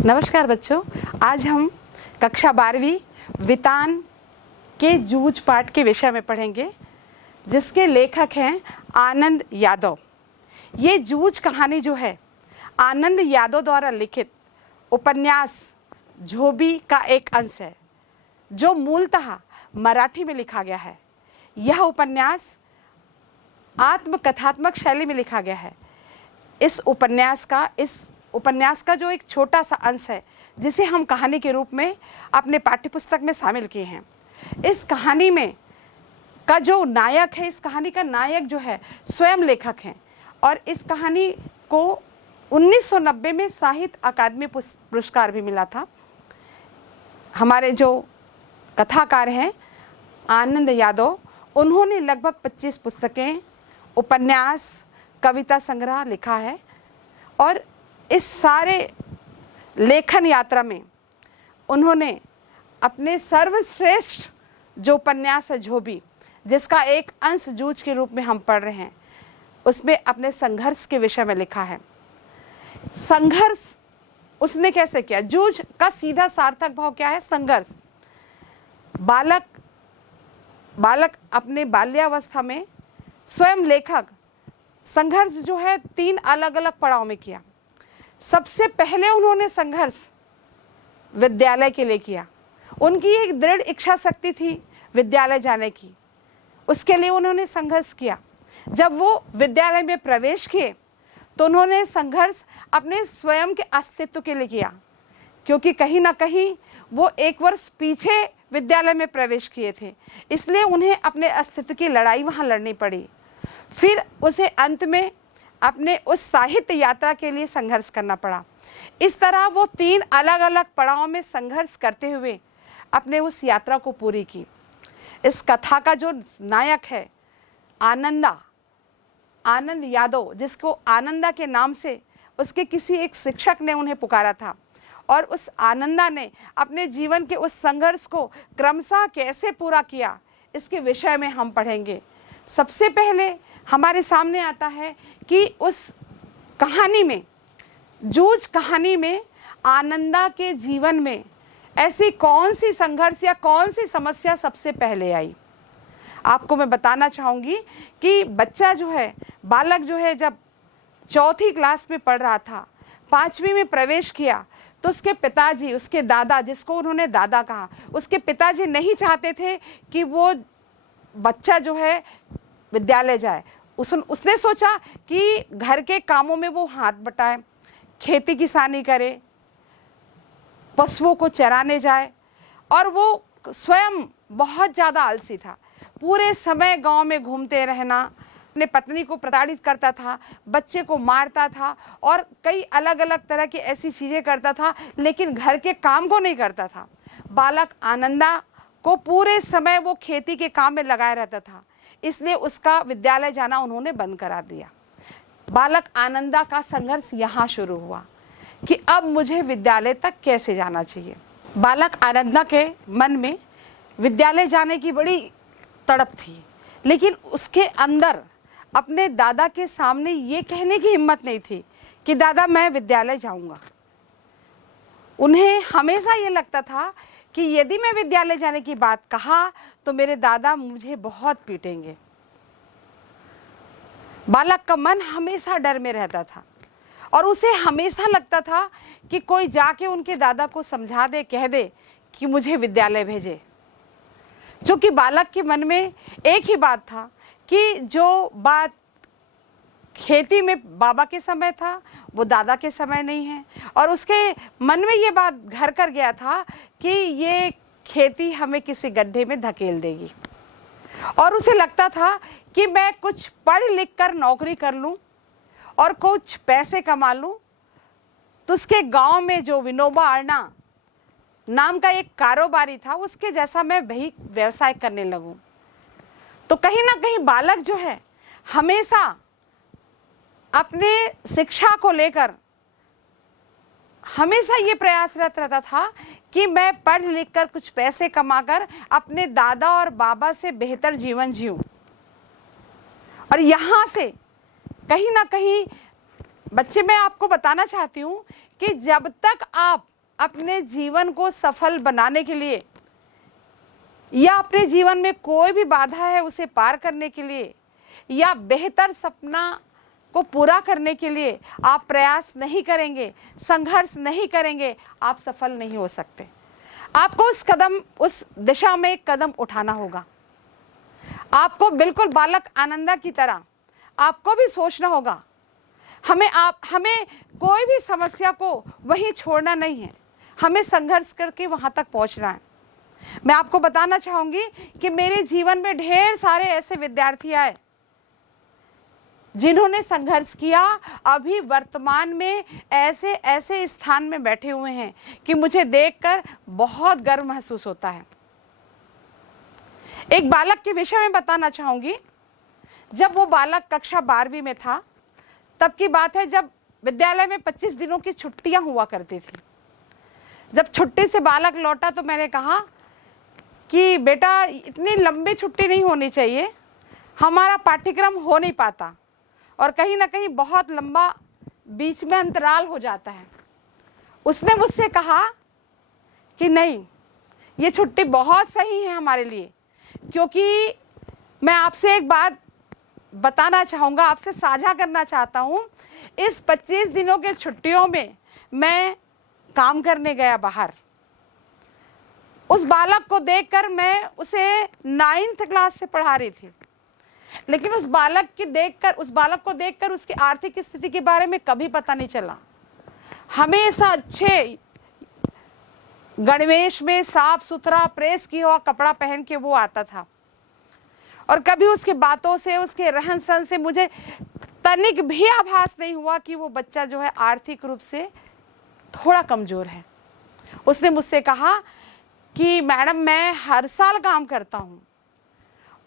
नमस्कार बच्चों, आज हम कक्षा 12वीं वितान के जूझ पाठ के विषय में पढ़ेंगे, जिसके लेखक हैं आनंद यादव। ये जूझ कहानी जो है आनंद यादव द्वारा लिखित उपन्यास झोबी का एक अंश है, जो मूलतः मराठी में लिखा गया है। यह उपन्यास आत्मकथात्मक शैली में लिखा गया है। इस उपन्यास का जो एक छोटा सा अंश है, जिसे हम कहानी के रूप में अपने पाठ्यपुस्तक में शामिल किए हैं। इस कहानी में का जो नायक है, इस कहानी का नायक जो है स्वयं लेखक हैं, और इस कहानी को 1990 में साहित्य अकादमी पुरस्कार भी मिला था। हमारे जो कथाकार हैं आनंद यादव, उन्होंने लगभग 25 पुस्तकें, उपन्यास, कविता संग्रह लिखा है, और इस सारे लेखन यात्रा में उन्होंने अपने सर्वश्रेष्ठ जो उपन्यास है झोबी, जिसका एक अंश जूझ के रूप में हम पढ़ रहे हैं, उसमें अपने संघर्ष के विषय में लिखा है। संघर्ष उसने कैसे किया? जूझ का सीधा सार्थक भाव क्या है? संघर्ष। बालक अपने बाल्यावस्था में स्वयं लेखक संघर्ष जो है 3 अलग अलग पड़ाव में किया। सबसे पहले उन्होंने संघर्ष विद्यालय के लिए किया। उनकी एक दृढ़ इच्छा शक्ति थी विद्यालय जाने की, उसके लिए उन्होंने संघर्ष किया। जब वो विद्यालय में प्रवेश किए तो उन्होंने संघर्ष अपने स्वयं के अस्तित्व के लिए किया, क्योंकि कहीं ना कहीं वो 1 वर्ष पीछे विद्यालय में प्रवेश किए थे, इसलिए उन्हें अपने अस्तित्व की लड़ाई वहाँ लड़नी पड़ी। फिर उसे अंत में अपने उस साहित्य यात्रा के लिए संघर्ष करना पड़ा। इस तरह वो 3 अलग अलग पड़ाव में संघर्ष करते हुए अपने उस यात्रा को पूरी की। इस कथा का जो नायक है आनंद यादव, जिसको आनंदा के नाम से उसके किसी एक शिक्षक ने उन्हें पुकारा था, और उस आनंदा ने अपने जीवन के उस संघर्ष को क्रमशः कैसे पूरा किया, इसके विषय में हम पढ़ेंगे। सबसे पहले हमारे सामने आता है कि उस कहानी में, जूझ कहानी में, आनंदा के जीवन में ऐसी कौन सी संघर्ष या कौन सी समस्या सबसे पहले आई। आपको मैं बताना चाहूँगी कि बच्चा जो है, बालक जो है, जब 4th क्लास में पढ़ रहा था, 5वीं में प्रवेश किया, तो उसके पिताजी, उसके दादा, जिसको उन्होंने दादा कहा, उसके पिताजी नहीं चाहते थे कि वो बच्चा जो है विद्यालय जाए। उसने सोचा कि घर के कामों में वो हाथ बटाए, खेती किसानी करे, पशुओं को चराने जाए, और वो स्वयं बहुत ज़्यादा आलसी था। पूरे समय गांव में घूमते रहना, अपने पत्नी को प्रताड़ित करता था, बच्चे को मारता था, और कई अलग अलग तरह की ऐसी चीज़ें करता था, लेकिन घर के काम को नहीं करता था। बालक आनंदा को पूरे समय वो खेती के काम में लगाया रहता था, इसलिए उसका विद्यालय जाना उन्होंने बंद करा दिया। बालक आनंदा का संघर्ष यहाँ शुरू हुआ कि अब मुझे विद्यालय तक कैसे जाना चाहिए। बालक आनंदा के मन में विद्यालय जाने की बड़ी तड़प थी, लेकिन उसके अंदर अपने दादा के सामने ये कहने की हिम्मत नहीं थी कि दादा मैं विद्यालय जाऊंगा। उन्हें हमेशा ये लगता था कि यदि मैं विद्यालय जाने की बात कहा तो मेरे दादा मुझे बहुत पीटेंगे। बालक का मन हमेशा डर में रहता था, और उसे हमेशा लगता था कि कोई जाके उनके दादा को समझा दे, कह दे कि मुझे विद्यालय भेजे। क्योंकि बालक के मन में एक ही बात था कि जो बात खेती में बाबा के समय था, वो दादा के समय नहीं है, और उसके मन में ये बात घर कर गया था कि ये खेती हमें किसी गड्ढे में धकेल देगी। और उसे लगता था कि मैं कुछ पढ़ लिख कर नौकरी कर लूं और कुछ पैसे कमा लूं, तो उसके गांव में जो विनोबा अण्णा नाम का एक कारोबारी था, उसके जैसा मैं वही व्यवसाय करने लगूं। तो कहीं ना कहीं बालक जो है हमेशा अपने शिक्षा को लेकर हमेशा ये प्रयासरत रहता था कि मैं पढ़ लिख कर कुछ पैसे कमाकर अपने दादा और बाबा से बेहतर जीवन जीऊं। और यहाँ से कहीं ना कहीं बच्चे, मैं आपको बताना चाहती हूँ कि जब तक आप अपने जीवन को सफल बनाने के लिए या अपने जीवन में कोई भी बाधा है उसे पार करने के लिए या बेहतर सपना को पूरा करने के लिए आप प्रयास नहीं करेंगे, संघर्ष नहीं करेंगे, आप सफल नहीं हो सकते। आपको उस दिशा में एक कदम उठाना होगा। आपको बिल्कुल बालक आनंदा की तरह आपको भी सोचना होगा। हमें कोई भी समस्या को वहीं छोड़ना नहीं है, हमें संघर्ष करके वहां तक पहुंचना है। मैं आपको बताना चाहूंगी कि मेरे जीवन में ढेर सारे ऐसे विद्यार्थी आए जिन्होंने संघर्ष किया, अभी वर्तमान में ऐसे ऐसे स्थान में बैठे हुए हैं कि मुझे देखकर बहुत गर्व महसूस होता है। एक बालक के विषय में बताना चाहूंगी। जब वो बालक कक्षा 12वीं में था, तब की बात है जब विद्यालय में 25 दिनों की छुट्टियां हुआ करती थी। जब छुट्टी से बालक लौटा तो मैंने कहा कि बेटा, इतनी लंबी छुट्टी नहीं होनी चाहिए, हमारा पाठ्यक्रम हो नहीं पाता और कहीं ना कहीं बहुत लंबा बीच में अंतराल हो जाता है। उसने मुझसे कहा कि नहीं, ये छुट्टी बहुत सही है हमारे लिए, क्योंकि मैं आपसे एक बात बताना चाहूँगा, आपसे साझा करना चाहता हूँ। इस 25 दिनों के छुट्टियों में मैं काम करने गया बाहर। उस बालक को देखकर, मैं उसे 9th क्लास से पढ़ा रही थी, लेकिन उस बालक को देखकर उसकी आर्थिक स्थिति के बारे में कभी पता नहीं चला। हमेशा अच्छे गणवेश में साफ सुथरा प्रेस किया हुआ कपड़ा पहन के वो आता था और कभी उसकी बातों से, उसके रहन सहन से मुझे तनिक भी आभास नहीं हुआ कि वो बच्चा जो है आर्थिक रूप से थोड़ा कमजोर है। उसने मुझसे कहा कि मैडम, मैं हर साल काम करता हूँ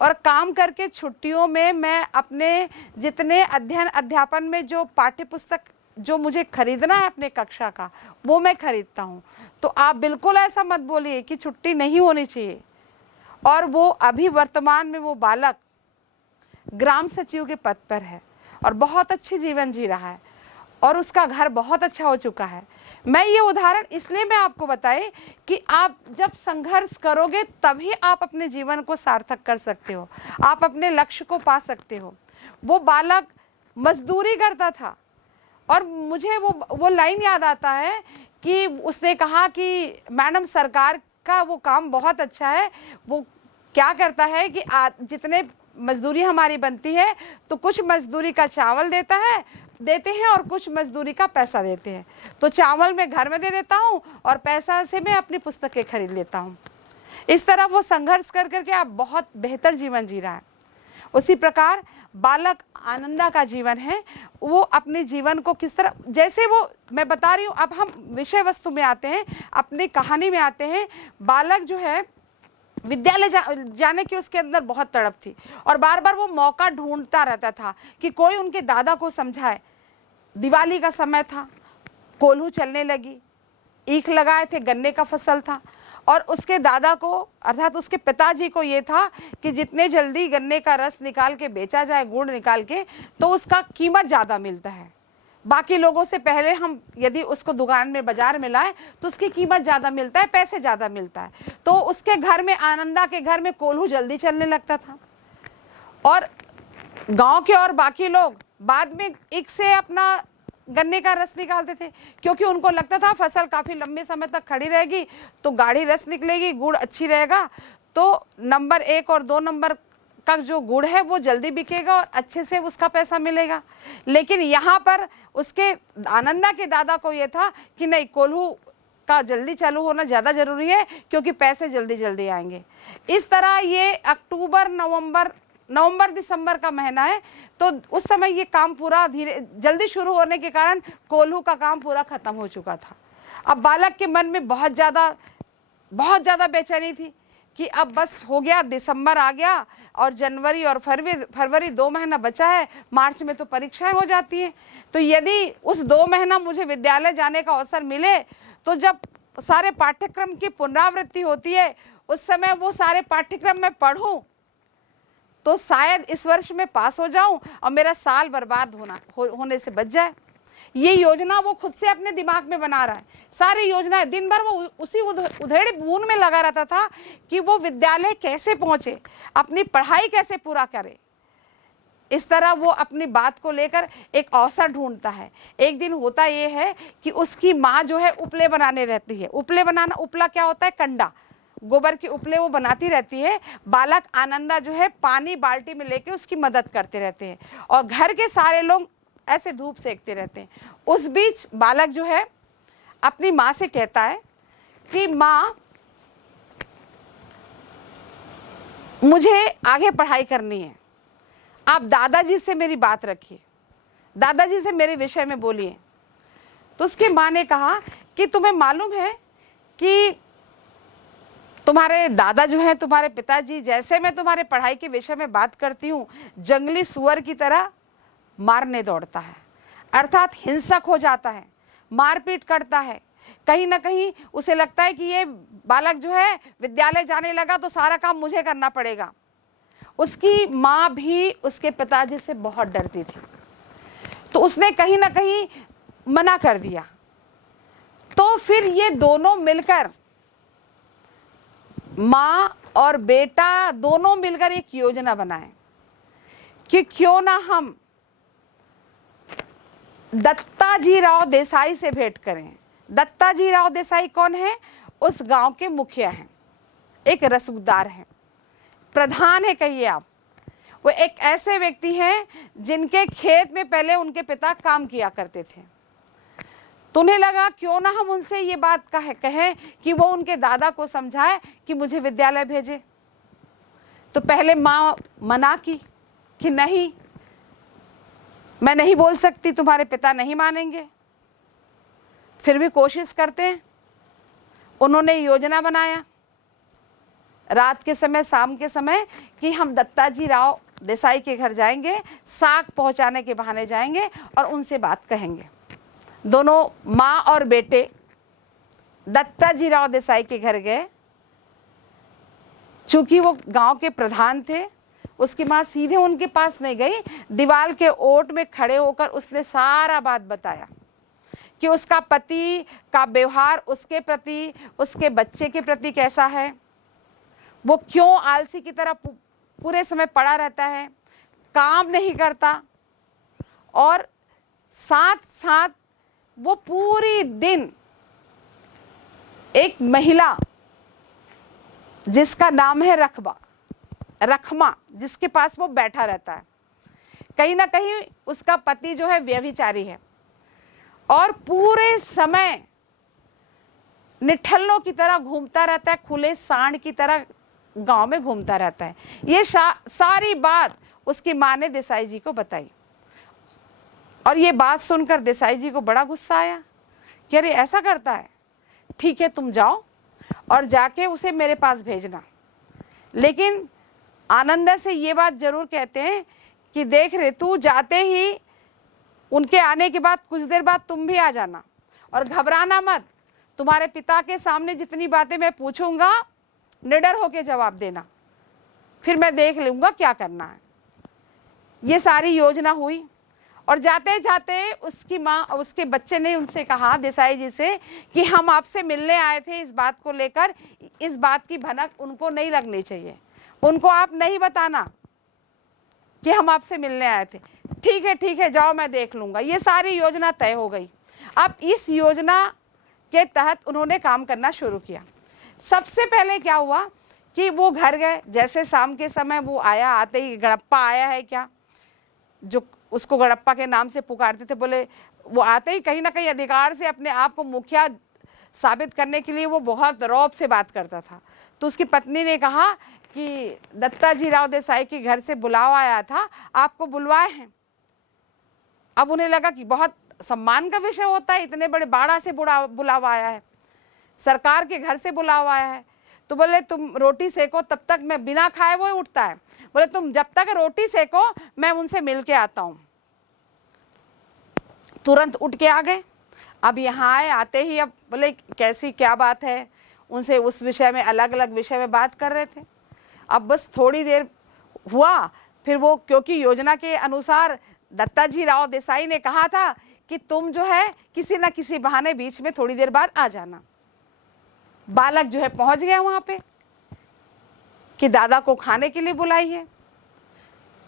और काम करके छुट्टियों में मैं अपने जितने अध्ययन अध्यापन में जो पाठ्य पुस्तक जो मुझे खरीदना है अपने कक्षा का, वो मैं खरीदता हूँ। तो आप बिल्कुल ऐसा मत बोलिए कि छुट्टी नहीं होनी चाहिए। और वो अभी वर्तमान में वो बालक ग्राम सचिव के पद पर है और बहुत अच्छी जीवन जी रहा है और उसका घर बहुत अच्छा हो चुका है। मैं ये उदाहरण इसलिए मैं आपको बताए कि आप जब संघर्ष करोगे तभी आप अपने जीवन को सार्थक कर सकते हो, आप अपने लक्ष्य को पा सकते हो। वो बालक मजदूरी करता था और मुझे वो लाइन याद आता है कि उसने कहा कि मैडम, सरकार का वो काम बहुत अच्छा है। वो क्या करता है कि जितने मजदूरी हमारी बनती है तो कुछ मजदूरी का चावल देते हैं और कुछ मजदूरी का पैसा देते हैं। तो चावल मैं घर में दे देता हूँ और पैसा से मैं अपनी पुस्तकें खरीद लेता हूँ। इस तरह वो संघर्ष कर करके आप बहुत बेहतर जीवन जी रहा है। उसी प्रकार बालक आनंदा का जीवन है। वो अपने जीवन को किस तरह, जैसे वो मैं बता रही हूँ, अब हम विषय वस्तु में आते हैं, अपनी कहानी में आते हैं। बालक जो है विद्यालय जाने की उसके अंदर बहुत तड़प थी और बार बार वो मौका ढूंढता रहता था कि कोई उनके दादा को समझाए। दिवाली का समय था, कोल्हू चलने लगी, ईख लगाए थे, गन्ने का फसल था और उसके दादा को अर्थात उसके पिताजी को ये था कि जितने जल्दी गन्ने का रस निकाल के बेचा जाए, गुड़ निकाल के, तो उसका कीमत ज़्यादा मिलता है। बाकी लोगों से पहले हम यदि उसको दुकान में बाजार में लाएं तो उसकी कीमत ज़्यादा मिलता है, पैसे ज़्यादा मिलता है। तो उसके घर में, आनंदा के घर में कोल्हू जल्दी चलने लगता था और गांव के और बाकी लोग बाद में ईख से अपना गन्ने का रस निकालते थे, क्योंकि उनको लगता था फसल काफ़ी लंबे समय तक खड़ी रहेगी तो गाढ़ी रस निकलेगी, गुड़ अच्छी रहेगा, तो नंबर 1 और 2 नंबर का जो गुड़ है वो जल्दी बिकेगा और अच्छे से उसका पैसा मिलेगा। लेकिन यहाँ पर उसके आनंदा के दादा को ये था कि नहीं, कोल्हू का जल्दी चालू होना ज़्यादा ज़रूरी है क्योंकि पैसे जल्दी जल्दी आएंगे। इस तरह ये अक्टूबर नवंबर दिसंबर का महीना है, तो उस समय ये काम पूरा जल्दी शुरू होने के कारण कोल्हू का काम पूरा खत्म हो चुका था। अब बालक के मन में बहुत ज़्यादा बेचैनी थी कि अब बस हो गया, दिसंबर आ गया और जनवरी और फरवरी 2 महीना बचा है, मार्च में तो परीक्षाएं हो जाती हैं। तो यदि उस 2 महीना मुझे विद्यालय जाने का अवसर मिले तो जब सारे पाठ्यक्रम की पुनरावृत्ति होती है उस समय वो सारे पाठ्यक्रम में पढ़ूं तो शायद इस वर्ष में पास हो जाऊं और मेरा साल बर्बाद होने से बच जाए। ये योजना वो खुद से अपने दिमाग में बना रहा है, सारी योजनाएं। दिन भर वो उसी उधेड़ बुन में लगा रहता था कि वो विद्यालय कैसे पहुंचे, अपनी पढ़ाई कैसे पूरा करे। इस तरह वो अपनी बात को लेकर एक अवसर ढूंढता है। एक दिन होता ये है कि उसकी माँ जो है उपले बनाने रहती है। उपले बनाना, उपला क्या होता है, कंडा, गोबर के उपले वो बनाती रहती है। बालक आनंदा जो है पानी बाल्टी में लेके उसकी मदद करते रहते हैं और घर के सारे लोग ऐसे धूप सेकते रहते हैं। उस बीच बालक जो है अपनी माँ से कहता है कि माँ, मुझे आगे पढ़ाई करनी है, आप दादाजी से मेरी बात रखिए, दादाजी से मेरे विषय में बोलिए। तो उसकी माँ ने कहा कि तुम्हें मालूम है कि तुम्हारे दादा जो हैं, तुम्हारे पिताजी, जैसे मैं तुम्हारे पढ़ाई के विषय में बात करती हूँ, जंगली सुअर की तरह मारने दौड़ता है, अर्थात हिंसक हो जाता है, मारपीट करता है। कहीं ना कहीं उसे लगता है कि ये बालक जो है विद्यालय जाने लगा तो सारा काम मुझे करना पड़ेगा। उसकी माँ भी उसके पिताजी से बहुत डरती थी, तो उसने कहीं ना कहीं मना कर दिया। तो फिर ये दोनों मिलकर, माँ और बेटा दोनों मिलकर एक योजना बनाए कि क्यों ना हम दत्ताजी राव देसाई से भेंट करें। दत्ताजी राव देसाई कौन है? उस गांव के मुखिया हैं, एक रसूखदार हैं, प्रधान है कहिए आप। वो एक ऐसे व्यक्ति हैं जिनके खेत में पहले उनके पिता काम किया करते थे। तो उन्हें लगा क्यों ना हम उनसे ये बात कहें कि वो उनके दादा को समझाए कि मुझे विद्यालय भेजे। तो पहले माँ मना की कि नहीं, मैं नहीं बोल सकती, तुम्हारे पिता नहीं मानेंगे। फिर भी कोशिश करते हैं। उन्होंने योजना बनाया रात के समय, शाम के समय, कि हम दत्ताजी राव देसाई के घर जाएंगे, साग पहुंचाने के बहाने जाएंगे और उनसे बात कहेंगे। दोनों माँ और बेटे दत्ताजी राव देसाई के घर गए। चूंकि वो गांव के प्रधान थे, उसकी माँ सीधे उनके पास नहीं गई, दीवार के ओट में खड़े होकर उसने सारा बात बताया कि उसका पति का व्यवहार उसके प्रति, उसके बच्चे के प्रति कैसा है, वो क्यों आलसी की तरह पूरे समय पड़ा रहता है, काम नहीं करता, और साथ साथ वो पूरी दिन एक महिला जिसका नाम है रखमा, जिसके पास वो बैठा रहता है। कहीं ना कहीं उसका पति जो है व्यभिचारी है और पूरे समय निठल्लों की तरह घूमता रहता है, खुले सांड की तरह गांव में घूमता रहता है। ये सारी बात उसकी माँ ने देसाई जी को बताई और ये बात सुनकर देसाई जी को बड़ा गुस्सा आया कि अरे ऐसा करता है, ठीक है तुम जाओ और जाके उसे मेरे पास भेजना, लेकिन आनंदा से ये बात जरूर कहते हैं कि देख रे, तू जाते ही उनके आने के बाद कुछ देर बाद तुम भी आ जाना और घबराना मत। तुम्हारे पिता के सामने जितनी बातें मैं पूछूंगा निडर होके जवाब देना, फिर मैं देख लूंगा क्या करना है। ये सारी योजना हुई और जाते जाते उसकी माँ, उसके बच्चे ने उनसे कहा देसाई जी से कि हम आपसे मिलने आए थे इस बात को लेकर, इस बात की भनक उनको नहीं लगनी चाहिए, उनको आप नहीं बताना कि हम आपसे मिलने आए थे। ठीक है जाओ, मैं देख लूंगा। ये सारी योजना तय हो गई। अब इस योजना के तहत उन्होंने काम करना शुरू किया। सबसे पहले क्या हुआ कि वो घर गए, जैसे शाम के समय वो आया, आते ही गड़प्पा आया है क्या, जो उसको गड़प्पा के नाम से पुकारते थे, बोले वो आते ही कहीं ना कहीं अधिकार से अपने आप को मुखिया साबित करने के लिए वो बहुत रौब से बात करता था। तो उसकी पत्नी ने कहा कि दत्ताजी राव देसाई के घर से बुलावा आया था, आपको बुलवाए हैं। अब उन्हें लगा कि बहुत सम्मान का विषय होता है, इतने बड़े बाड़ा से बुलावा आया है, सरकार के घर से बुलावा आया है। तो बोले तुम रोटी सेको, तब तक मैं बिना खाए वो उठता है, बोले तुम जब तक रोटी सेको मैं उनसे मिल के आता हूँ। तुरंत उठ के आ गए। अब यहाँ आए, आते ही अब बोले कैसी क्या बात है, उनसे उस विषय में, अलग अलग विषय में बात कर रहे थे। अब बस थोड़ी देर हुआ, फिर वो क्योंकि योजना के अनुसार दत्ताजी राव देसाई ने कहा था कि तुम जो है किसी ना किसी बहाने बीच में थोड़ी देर बाद आ जाना। बालक जो है पहुंच गया वहां पे कि दादा को खाने के लिए बुलाई है।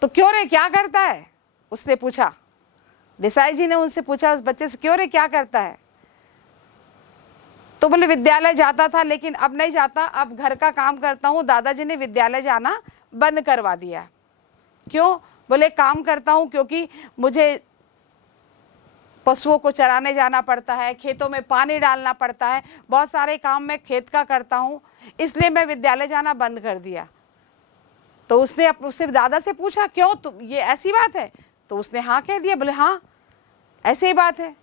तो क्यों रे क्या करता है, उसने पूछा। देसाई जी ने उनसे पूछा उस बच्चे से, क्यों रे क्या करता है? तो बोले विद्यालय जाता था लेकिन अब नहीं जाता, अब घर का काम करता हूँ। दादाजी ने विद्यालय जाना बंद करवा दिया। क्यों? बोले काम करता हूँ क्योंकि मुझे पशुओं को चराने जाना पड़ता है, खेतों में पानी डालना पड़ता है, बहुत सारे काम मैं खेत का करता हूँ, इसलिए मैं विद्यालय जाना बंद कर दिया। तो उसने उससे दादा से पूछा, क्यों तुम, ये ऐसी बात है? तो उसने हाँ कह दिया। बोले हाँ ऐसी ही बात है।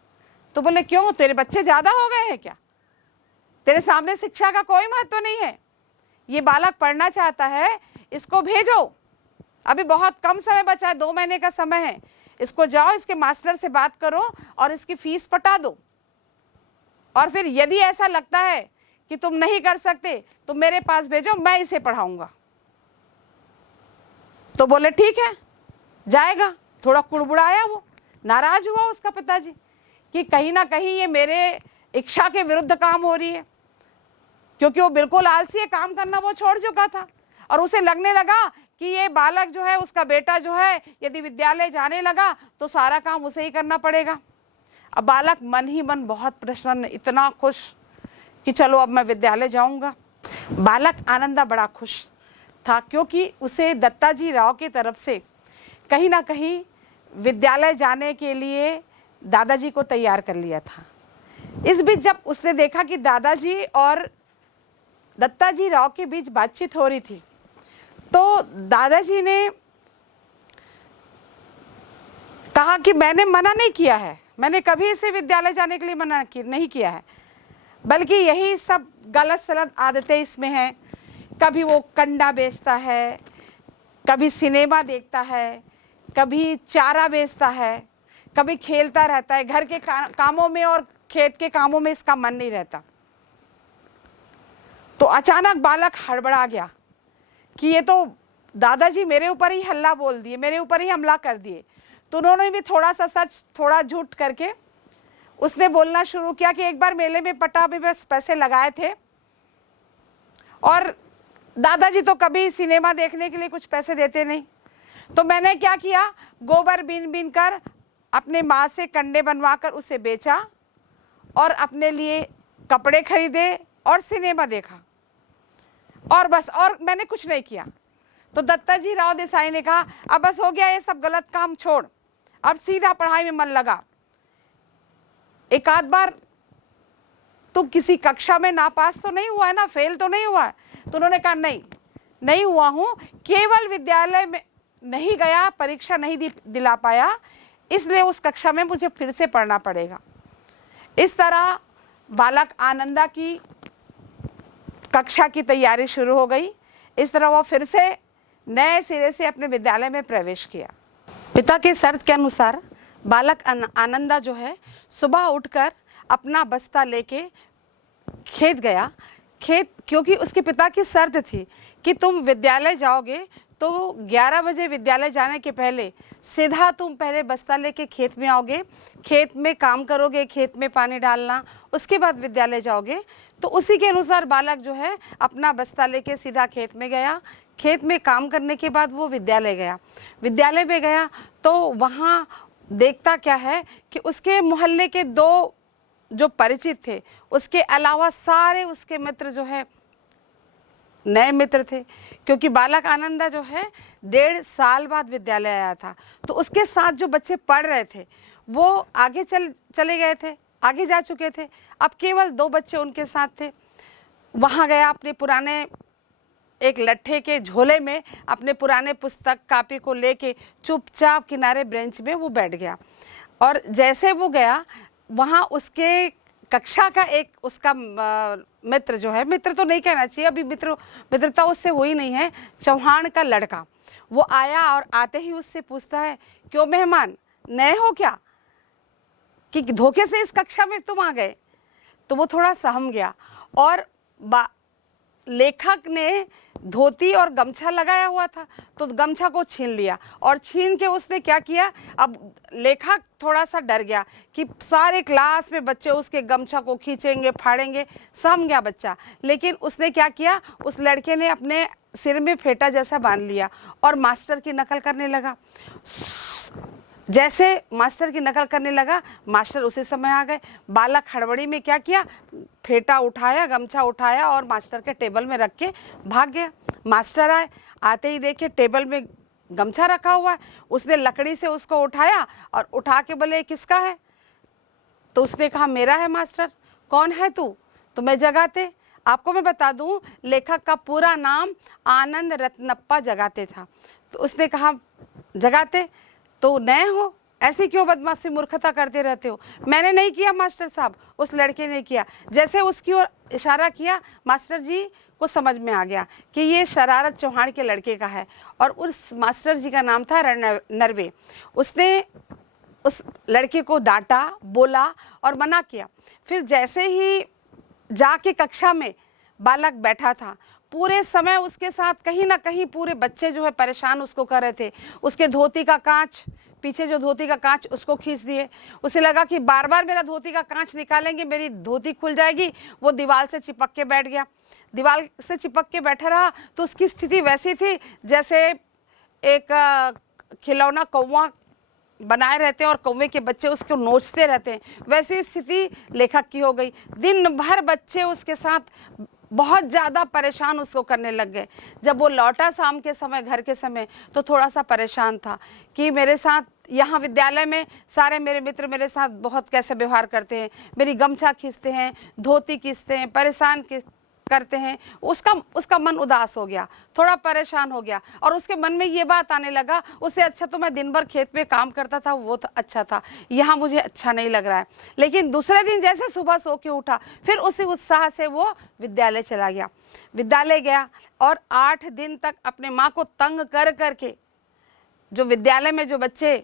तो बोले क्यों, तेरे बच्चे ज़्यादा हो गए हैं क्या? तेरे सामने शिक्षा का कोई महत्व नहीं है? ये बालक पढ़ना चाहता है, इसको भेजो, अभी बहुत कम समय बचा है, 2 महीने का समय है। इसको जाओ, इसके मास्टर से बात करो और इसकी फीस पटा दो, और फिर यदि ऐसा लगता है कि तुम नहीं कर सकते तो मेरे पास भेजो, मैं इसे पढ़ाऊंगा। तो बोले ठीक है जाएगा। थोड़ा कुड़बुड़ाया, वो नाराज हुआ उसका पिताजी कि कहीं ना कहीं ये मेरे इच्छा के विरुद्ध काम हो रही है, क्योंकि वो बिल्कुल आलसी है, काम करना वो छोड़ चुका था। और उसे लगने लगा कि ये बालक जो है, उसका बेटा जो है, यदि विद्यालय जाने लगा तो सारा काम उसे ही करना पड़ेगा। अब बालक मन ही मन बहुत प्रसन्न, इतना खुश कि चलो अब मैं विद्यालय जाऊंगा। बालक आनंदा बड़ा खुश था क्योंकि उसे दत्ताजी राव की तरफ से कहीं ना कहीं विद्यालय जाने के लिए दादाजी को तैयार कर लिया था। इस बीच जब उसने देखा कि दादाजी और दत्ताजी राव के बीच बातचीत हो रही थी, तो दादाजी ने कहा कि मैंने मना नहीं किया है, मैंने कभी इसे विद्यालय जाने के लिए मना नहीं किया है, बल्कि यही सब गलत सलत आदतें इसमें हैं। कभी वो कंडा बेचता है, कभी सिनेमा देखता है, कभी चारा बेचता है, कभी खेलता रहता है, घर के कामों में और खेत के कामों में इसका मन नहीं रहता। तो अचानक बालक हड़बड़ा गया कि ये तो दादाजी मेरे ऊपर ही हल्ला बोल दिए, मेरे ऊपर ही हमला कर दिए। तो उन्होंने भी थोड़ा सा सच थोड़ा झूठ करके उसने बोलना शुरू किया कि एक बार मेले में पटा भी बस पैसे लगाए थे, और दादाजी तो कभी सिनेमा देखने के लिए कुछ पैसे देते नहीं, तो मैंने क्या किया, गोबर बीन बीन कर अपने माँ से कंडे बनवा कर उसे बेचा और अपने लिए कपड़े खरीदे और सिनेमा देखा, और बस, और मैंने कुछ नहीं किया। तो दत्ताजी राव देसाई ने कहा अब बस हो गया, ये सब गलत काम छोड़, अब सीधा पढ़ाई में मन लगा। एक आध बार तू किसी कक्षा में नापास तो नहीं हुआ है ना, फेल तो नहीं हुआ है? तो उन्होंने कहा नहीं हुआ हूँ, केवल विद्यालय में नहीं गया, परीक्षा नहीं दिला पाया, इसलिए उस कक्षा में मुझे फिर से पढ़ना पड़ेगा। इस तरह बालक आनंदा की कक्षा की तैयारी शुरू हो गई। इस तरह वह फिर से नए सिरे से अपने विद्यालय में प्रवेश किया। पिता के शर्त के अनुसार बालक आनंदा जो है सुबह उठकर अपना बस्ता लेके खेत गया। खेत, क्योंकि उसके पिता की शर्त थी कि तुम विद्यालय जाओगे तो 11 बजे विद्यालय जाने के पहले सीधा तुम पहले बस्ता लेके खेत में आओगे, खेत में काम करोगे, खेत में पानी डालना, उसके बाद विद्यालय जाओगे। तो उसी के अनुसार बालक जो है अपना बस्ता लेके सीधा खेत में गया। खेत में काम करने के बाद वो विद्यालय गया। विद्यालय में गया तो वहाँ देखता क्या है कि उसके मोहल्ले के 2 जो परिचित थे, उसके अलावा सारे उसके मित्र जो है नए मित्र थे, क्योंकि बालक आनंदा जो है 1.5 साल बाद विद्यालय आया था। तो उसके साथ जो बच्चे पढ़ रहे थे वो आगे चले गए थे, आगे जा चुके थे। अब केवल 2 बच्चे उनके साथ थे। वहाँ गया, अपने पुराने एक लट्ठे के झोले में अपने पुराने पुस्तक कापी को लेके चुपचाप किनारे बेंच में वो बैठ गया। और जैसे वो गया, वहाँ उसके कक्षा का एक उसका मित्र जो है, मित्र तो नहीं कहना चाहिए, अभी मित्रता उससे हुई नहीं है, चौहान का लड़का, वो आया और आते ही उससे पूछता है, क्यों मेहमान, नए हो क्या कि धोखे से इस कक्षा में तुम आ गए? तो वो थोड़ा सहम गया और लेखक ने धोती और गमछा लगाया हुआ था, तो गमछा को छीन लिया और छीन के उसने क्या किया, अब लेखक थोड़ा सा डर गया कि सारे क्लास में बच्चे उसके गमछा को खींचेंगे, फाड़ेंगे, सहम गया बच्चा। लेकिन उसने क्या किया, उस लड़के ने अपने सिर में फेटा जैसा बांध लिया और मास्टर की नकल करने लगा। जैसे मास्टर की नकल करने लगा, मास्टर उसी समय आ गए। बालक हड़बड़ी में क्या किया, फेटा उठाया, गमछा उठाया और मास्टर के टेबल में रख के भाग गया। मास्टर आए, आते ही देखे टेबल में गमछा रखा हुआ है। उसने लकड़ी से उसको उठाया और उठा के बोले किसका है, तो उसने कहा मेरा है मास्टर। कौन है तू, तो मैं जगाते। आपको मैं बता दूं, लेखक का पूरा नाम आनंद रत्नप्पा जगाते था। तो उसने कहा जगाते, तो नए हो, ऐसी क्यों बदमाशी मूर्खता करते रहते हो। मैंने नहीं किया मास्टर साहब, उस लड़के ने किया। जैसे उसकी ओर इशारा किया, मास्टर जी को समझ में आ गया कि ये शरारत चौहान के लड़के का है। और उस मास्टर जी का नाम था नरवे। उसने उस लड़के को डांटा, बोला और मना किया। फिर जैसे ही जाके कक्षा में बालक बैठा था, पूरे समय उसके साथ कहीं ना कहीं पूरे बच्चे जो है परेशान उसको कर रहे थे। उसके धोती का कांच, पीछे जो धोती का कांच उसको खींच दिए। उसे लगा कि बार बार मेरा धोती का कांच निकालेंगे, मेरी धोती खुल जाएगी। वो दीवार से चिपक के बैठ गया। दीवार से चिपक के बैठा रहा तो उसकी स्थिति वैसी थी जैसे एक खिलौना कौवा बनाए रहते हैं और कौवे के बच्चे उसको नोचते रहते हैं, वैसी स्थिति लेखक की हो गई। दिन भर बच्चे उसके साथ बहुत ज़्यादा परेशान उसको करने लग गए। जब वो लौटा शाम के समय घर के समय, तो थोड़ा सा परेशान था कि मेरे साथ यहाँ विद्यालय में सारे मेरे मित्र मेरे साथ बहुत कैसे व्यवहार करते हैं, मेरी गमछा खींचते हैं, धोती खींचते हैं, परेशान करते हैं। उसका मन उदास हो गया, थोड़ा परेशान हो गया और उसके मन में ये बात आने लगा, उससे अच्छा तो मैं दिन भर खेत में काम करता था, वो तो अच्छा था, यहाँ मुझे अच्छा नहीं लग रहा है। लेकिन दूसरे दिन जैसे सुबह सो के उठा, फिर उसी उत्साह से वो विद्यालय चला गया। विद्यालय गया और 8 दिन तक अपने माँ को तंग कर करके, जो विद्यालय में जो बच्चे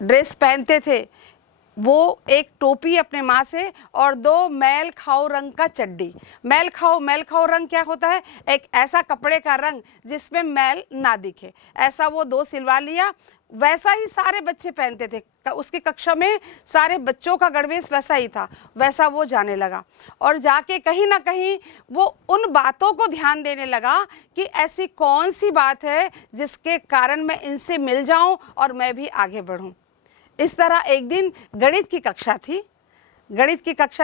ड्रेस पहनते थे, वो एक टोपी अपने माँ से और 2 मैल खाओ रंग का चड्डी। मैल खाओ रंग क्या होता है, एक ऐसा कपड़े का रंग जिसमें मैल ना दिखे, ऐसा वो 2 सिलवा लिया। वैसा ही सारे बच्चे पहनते थे, उसकी कक्षा में सारे बच्चों का गणवेश वैसा ही था, वैसा वो जाने लगा। और जाके कहीं ना कहीं वो उन बातों को ध्यान देने लगा कि ऐसी कौन सी बात है जिसके कारण मैं इनसे मिल जाऊं और मैं भी आगे बढ़ूं। इस तरह एक दिन गणित की कक्षा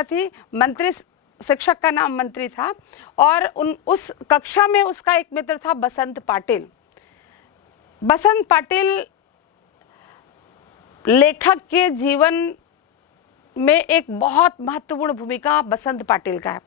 थी। मंत्री, शिक्षक का नाम मंत्री था और उस कक्षा में उसका एक मित्र था बसंत पाटिल। बसंत पाटिल लेखक के जीवन में एक बहुत महत्वपूर्ण भूमिका बसंत पाटिल का है।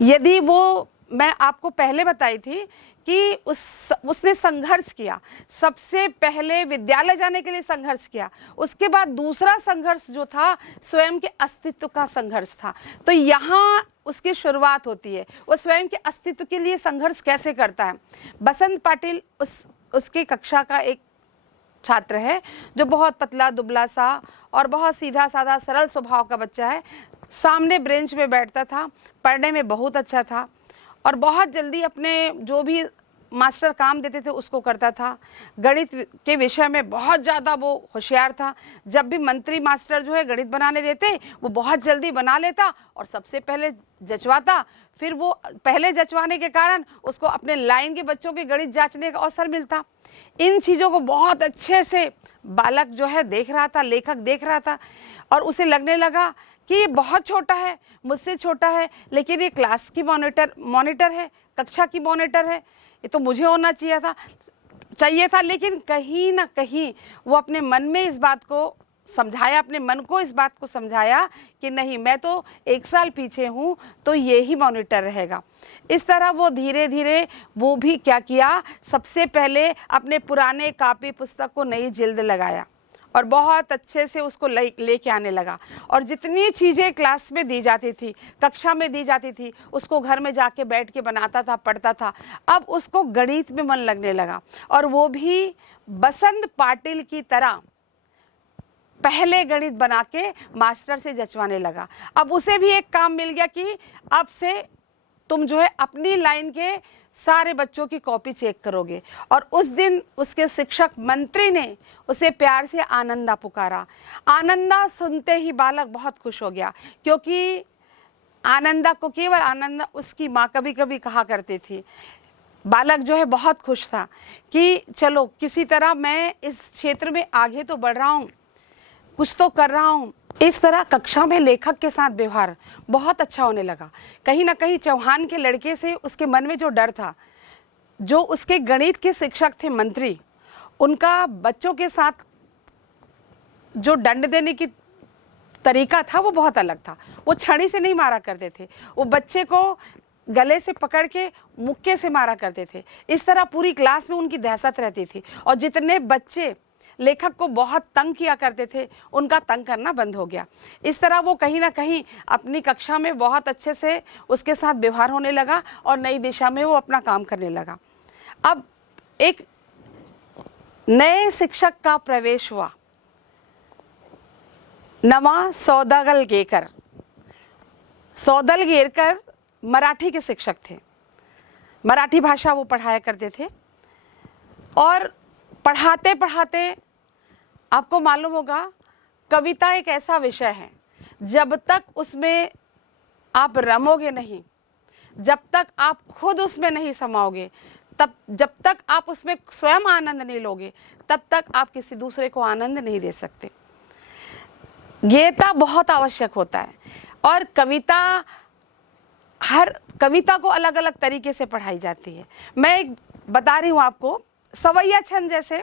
यदि वो मैं आपको पहले बताई थी कि उसने संघर्ष किया, सबसे पहले विद्यालय जाने के लिए संघर्ष किया, उसके बाद दूसरा संघर्ष जो था स्वयं के अस्तित्व का संघर्ष था। तो यहाँ उसकी शुरुआत होती है, वो स्वयं के अस्तित्व के लिए संघर्ष कैसे करता है। बसंत पाटिल उसकी कक्षा का एक छात्र है जो बहुत पतला दुबला सा और बहुत सीधा साधा सरल स्वभाव का बच्चा है। सामने बेंच में बैठता था, पढ़ने में बहुत अच्छा था और बहुत जल्दी अपने जो भी मास्टर काम देते थे उसको करता था। गणित के विषय में बहुत ज़्यादा वो होशियार था। जब भी मंत्री मास्टर जो है गणित बनाने देते, वो बहुत जल्दी बना लेता और सबसे पहले जचवाता। फिर वो पहले जचवाने के कारण उसको अपने लाइन के बच्चों के गणित जांचने का अवसर मिलता। इन चीज़ों को बहुत अच्छे से बालक जो है देख रहा था, लेखक देख रहा था और उसे लगने लगा कि ये बहुत छोटा है, मुझसे छोटा है, लेकिन ये क्लास की मॉनिटर है, कक्षा की मॉनिटर है, ये तो मुझे होना चाहिए था। लेकिन कहीं ना कहीं वो अपने मन में इस बात को समझाया, अपने मन को इस बात को समझाया कि नहीं, मैं तो 1 साल पीछे हूँ, तो ये ही मॉनिटर रहेगा। इस तरह वो धीरे धीरे वो भी क्या किया, सबसे पहले अपने पुराने कॉपी पुस्तक को नई जिल्द लगाया और बहुत अच्छे से उसको लेके आने लगा। और जितनी चीज़ें क्लास में दी जाती थी, कक्षा में दी जाती थी, उसको घर में जाके बैठ के बनाता था, पढ़ता था। अब उसको गणित में मन लगने लगा और वो भी बसंत पाटिल की तरह पहले गणित बना के मास्टर से जचवाने लगा। अब उसे भी एक काम मिल गया कि अब से तुम जो है अपनी लाइन के सारे बच्चों की कॉपी चेक करोगे। और उस दिन उसके शिक्षक मंत्री ने उसे प्यार से आनंदा पुकारा। आनंदा सुनते ही बालक बहुत खुश हो गया, क्योंकि आनंदा को केवल आनंदा उसकी माँ कभी कभी कहा करती थी। बालक जो है बहुत खुश था कि चलो किसी तरह मैं इस क्षेत्र में आगे तो बढ़ रहा हूँ, कुछ तो कर रहा हूँ। इस तरह कक्षा में लेखक के साथ व्यवहार बहुत अच्छा होने लगा। कहीं ना कहीं चौहान के लड़के से उसके मन में जो डर था, जो उसके गणित के शिक्षक थे मंत्री, उनका बच्चों के साथ जो दंड देने की तरीका था वो बहुत अलग था। वो छड़ी से नहीं मारा करते थे, वो बच्चे को गले से पकड़ के मुक्के से मारा करते थे। इस तरह पूरी क्लास में उनकी दहशत रहती थी, और जितने बच्चे लेखक को बहुत तंग किया करते थे, उनका तंग करना बंद हो गया। इस तरह वो कहीं ना कहीं अपनी कक्षा में बहुत अच्छे से उसके साथ व्यवहार होने लगा और नई दिशा में वो अपना काम करने लगा। अब एक नए शिक्षक का प्रवेश हुआ, नवा सौदागलगेकर। सौदागलगेकर मराठी के शिक्षक थे, मराठी भाषा वो पढ़ाया करते थे। और पढ़ाते पढ़ाते आपको मालूम होगा, कविता एक ऐसा विषय है, जब तक उसमें आप रमोगे नहीं, जब तक आप खुद उसमें नहीं समाओगे, जब तक आप उसमें स्वयं आनंद नहीं लोगे, तब तक आप किसी दूसरे को आनंद नहीं दे सकते। गीता बहुत आवश्यक होता है, और हर कविता को अलग अलग तरीके से पढ़ाई जाती है। मैं एक बता रही हूँ आपको, सवैया छंद जैसे,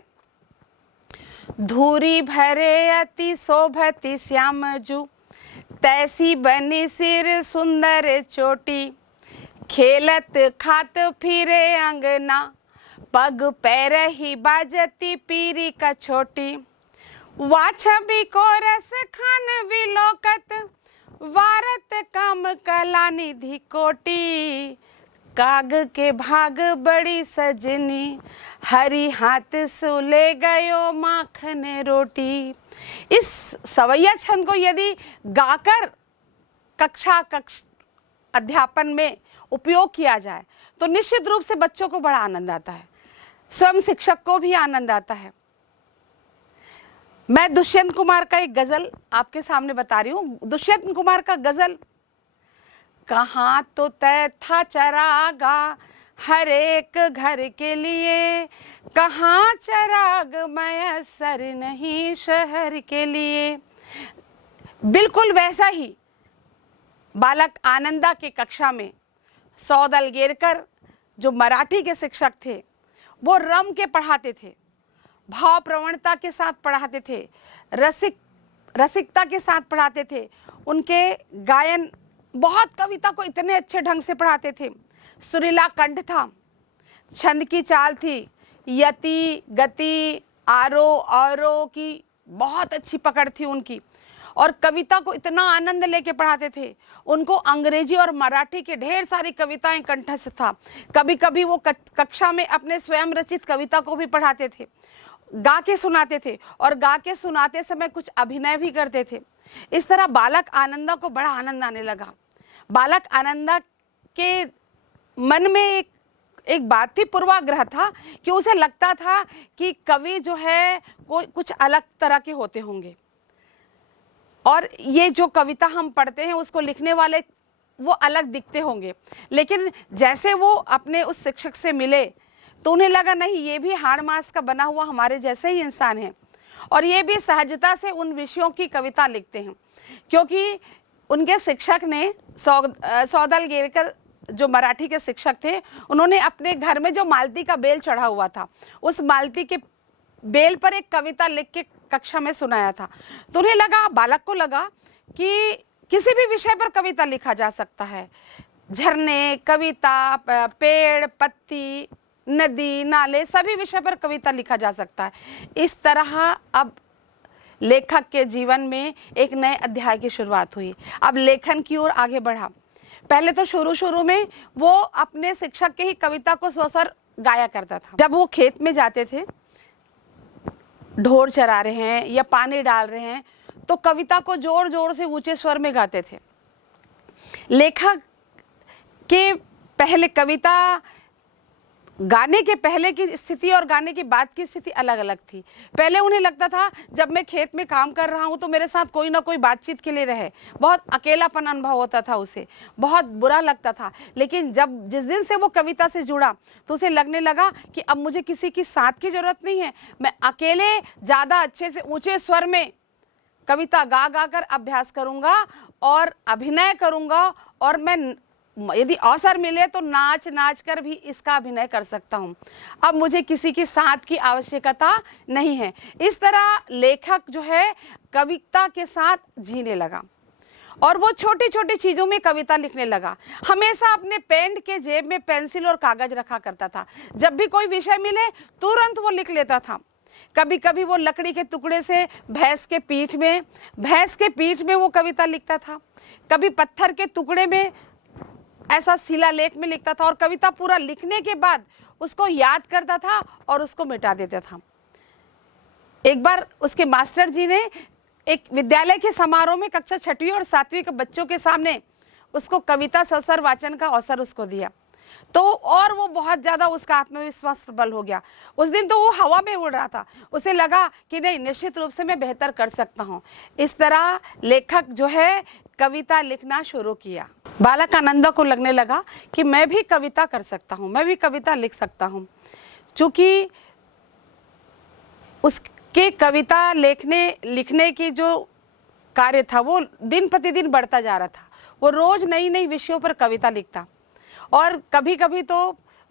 धूरी भरे अति शोभती श्यामजू, तैसी बनी सिर सुंदर चोटी, खेलत खात फिरे अंगना, पग पैर ही बाजती पीरी का छोटी, वाछबी को रस खान विलोकत, वारत काम कला निधि कोटी, काग के भाग बड़ी सजनी, हरी हाथ सुले गयो माखन रोटी। इस सवैया छंद को यदि गाकर कक्षा अध्यापन में उपयोग किया जाए तो निश्चित रूप से बच्चों को बड़ा आनंद आता है, स्वयं शिक्षक को भी आनंद आता है। मैं दुष्यंत कुमार का एक गजल आपके सामने बता रही हूँ। दुष्यंत कुमार का गजल, कहाँ तो तय था चरागा हर एक घर के लिए, कहाँ चराग मयसर नहीं शहर के लिए। बिल्कुल वैसा ही बालक आनंदा के कक्षा में सौदागलगेकर जो मराठी के शिक्षक थे, वो रम के पढ़ाते थे, भाव प्रवणता के साथ पढ़ाते थे, रसिकता के साथ पढ़ाते थे। उनके गायन, बहुत कविता को इतने अच्छे ढंग से पढ़ाते थे। सुरीला कंठ था, छंद की चाल थी, यति गति आरोह अवरोह की बहुत अच्छी पकड़ थी उनकी, और कविता को इतना आनंद लेके पढ़ाते थे। उनको अंग्रेजी और मराठी के ढेर सारी कविताएं कंठस्थ था। कभी कभी वो कक्षा में अपने स्वयं रचित कविता को भी पढ़ाते थे, गा के सुनाते थे, और गा के सुनाते समय कुछ अभिनय भी करते थे। इस तरह बालक आनंदा को बड़ा आनंद आने लगा। बालक आनंदा के मन में एक बात थी, पूर्वाग्रह था, कि उसे लगता था कि कवि जो है कोई कुछ अलग तरह के होते होंगे, और ये जो कविता हम पढ़ते हैं उसको लिखने वाले वो अलग दिखते होंगे। लेकिन जैसे वो अपने उस शिक्षक से मिले तो उन्हें लगा नहीं, ये भी हाड़ मांस का बना हुआ हमारे जैसे ही इंसान है, और ये भी सहजता से उन विषयों की कविता लिखते हैं। क्योंकि उनके शिक्षक ने सौदागलगेकर जो मराठी के शिक्षक थे, उन्होंने अपने घर में जो मालती का बेल चढ़ा हुआ था, उस मालती के बेल पर एक कविता लिख के कक्षा में सुनाया था। तो उन्हें लगा, बालक को लगा कि किसी भी विषय पर कविता लिखा जा सकता है। झरने, कविता, पेड़, पत्ती, नदी, नाले, सभी विषय पर कविता लिखा जा सकता है। इस तरह अब लेखक के जीवन में एक नए अध्याय की शुरुआत हुई। अब लेखन की ओर आगे बढ़ा। पहले तो शुरू में वो अपने शिक्षक के ही कविता को स्वसर गाया करता था। जब वो खेत में जाते थे, ढोर चरा रहे हैं या पानी डाल रहे हैं, तो कविता को जोर जोर से ऊंचे स्वर में गाते थे। लेखक के पहले कविता गाने के पहले की स्थिति और गाने के बाद की स्थिति अलग अलग थी। पहले उन्हें लगता था जब मैं खेत में काम कर रहा हूँ तो मेरे साथ कोई ना कोई बातचीत के लिए रहे, बहुत अकेलापन अनुभव होता था, उसे बहुत बुरा लगता था। लेकिन जब जिस दिन से वो कविता से जुड़ा तो उसे लगने लगा कि अब मुझे किसी की साथ की जरूरत नहीं है, मैं अकेले ज़्यादा अच्छे से ऊंचे स्वर में कविता गा गा कर अभ्यास करूँगा और अभिनय करूँगा, और मैं यदि अवसर मिले तो नाच नाच कर भी इसका अभिनय कर सकता हूँ। अब मुझे किसी की साथ की आवश्यकता नहीं है। इस तरह लेखक जो है कविता के साथ जीने लगा और वो छोटी छोटी चीज़ों में कविता लिखने लगा। हमेशा अपने पैंट के जेब में पेंसिल और कागज रखा करता था। जब भी कोई विषय मिले तुरंत वो लिख लेता था। कभी कभी वो लकड़ी के टुकड़े से भैंस के पीठ में वो कविता लिखता था। कभी पत्थर के टुकड़े में ऐसा शिलालेख में लिखता था और कविता पूरा लिखने के बाद उसको याद करता था और उसको मिटा देता था। एक बार उसके मास्टर जी ने एक विद्यालय के समारोह में कक्षा 6वीं और 7वीं के बच्चों के सामने उसको कविता ससर वाचन का अवसर उसको दिया, तो और वो बहुत ज़्यादा उसका आत्मविश्वास प्रबल हो गया। उस दिन तो वो हवा में उड़ रहा था, उसे लगा कि नहीं, निश्चित रूप से मैं बेहतर कर सकता हूँ। इस तरह लेखक जो है कविता लिखना शुरू किया। बालकानंद को लगने लगा कि मैं भी कविता कर सकता हूँ, मैं भी कविता लिख सकता हूँ। चूँकि उसके कविता लिखने की जो कार्य था वो दिन प्रतिदिन बढ़ता जा रहा था। वो रोज़ नई नई विषयों पर कविता लिखता और कभी कभी तो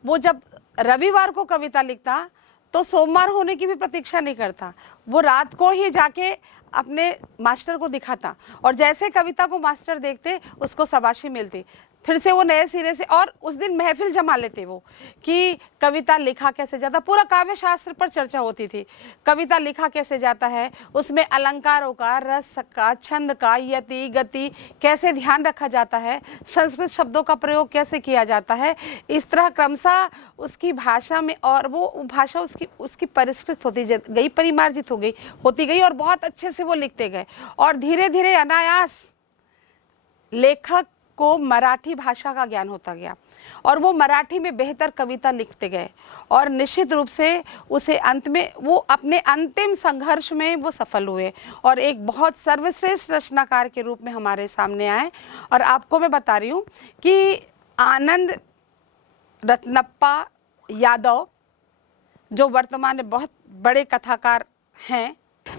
वो जब रविवार को कविता लिखता तो सोमवार होने की भी प्रतीक्षा नहीं करता, वो रात को ही जाके अपने मास्टर को दिखाता और जैसे कविता को मास्टर देखते उसको शाबाशी मिलती, फिर से वो नए सिरे से। और उस दिन महफिल जमा लेते वो कि कविता लिखा कैसे जाता, पूरा काव्य शास्त्र पर चर्चा होती थी। कविता लिखा कैसे जाता है, उसमें अलंकारों का, रस का, छंद का, यति गति कैसे ध्यान रखा जाता है, संस्कृत शब्दों का प्रयोग कैसे किया जाता है। इस तरह क्रमशः उसकी भाषा में, और वो भाषा उसकी परिष्कृत होती गई, परिमार्जित होती गई और बहुत अच्छे से वो लिखते गए। और धीरे धीरे अनायास लेखक को मराठी भाषा का ज्ञान होता गया और वो मराठी में बेहतर कविता लिखते गए और निश्चित रूप से उसे अंत में वो अपने अंतिम संघर्ष में वो सफल हुए और एक बहुत सर्वश्रेष्ठ रचनाकार के रूप में हमारे सामने आए। और आपको मैं बता रही हूँ कि आनंद रत्नप्पा यादव जो वर्तमान में बहुत बड़े कथाकार हैं,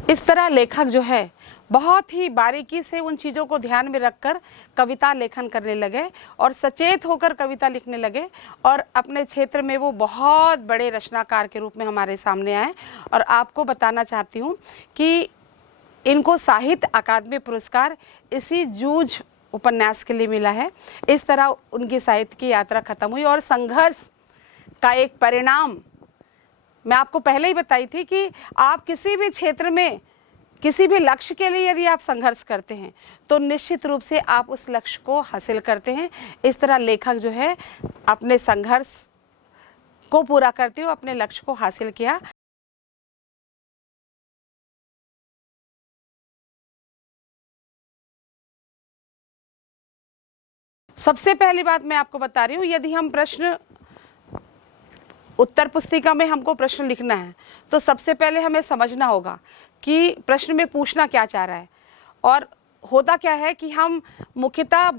इस तरह लेखक जो है बहुत ही बारीकी से उन चीज़ों को ध्यान में रखकर कविता लेखन करने लगे और सचेत होकर कविता लिखने लगे और अपने क्षेत्र में वो बहुत बड़े रचनाकार के रूप में हमारे सामने आए। और आपको बताना चाहती हूँ कि इनको साहित्य अकादमी पुरस्कार इसी जूझ उपन्यास के लिए मिला है। इस तरह उनकी साहित्य की यात्रा खत्म हुई और संघर्ष का एक परिणाम मैं आपको पहले ही बताई थी कि आप किसी भी क्षेत्र में किसी भी लक्ष्य के लिए यदि आप संघर्ष करते हैं तो निश्चित रूप से आप उस लक्ष्य को हासिल करते हैं। इस तरह लेखक जो है अपने संघर्ष को पूरा करते हुए अपने लक्ष्य को हासिल किया। सबसे पहली बात मैं आपको बता रही हूँ, यदि हम प्रश्न उत्तर पुस्तिका में हमको प्रश्न लिखना है तो सबसे पहले हमें समझना होगा कि प्रश्न में पूछना क्या चाह रहा है। और होता क्या है कि हम मुख्यतः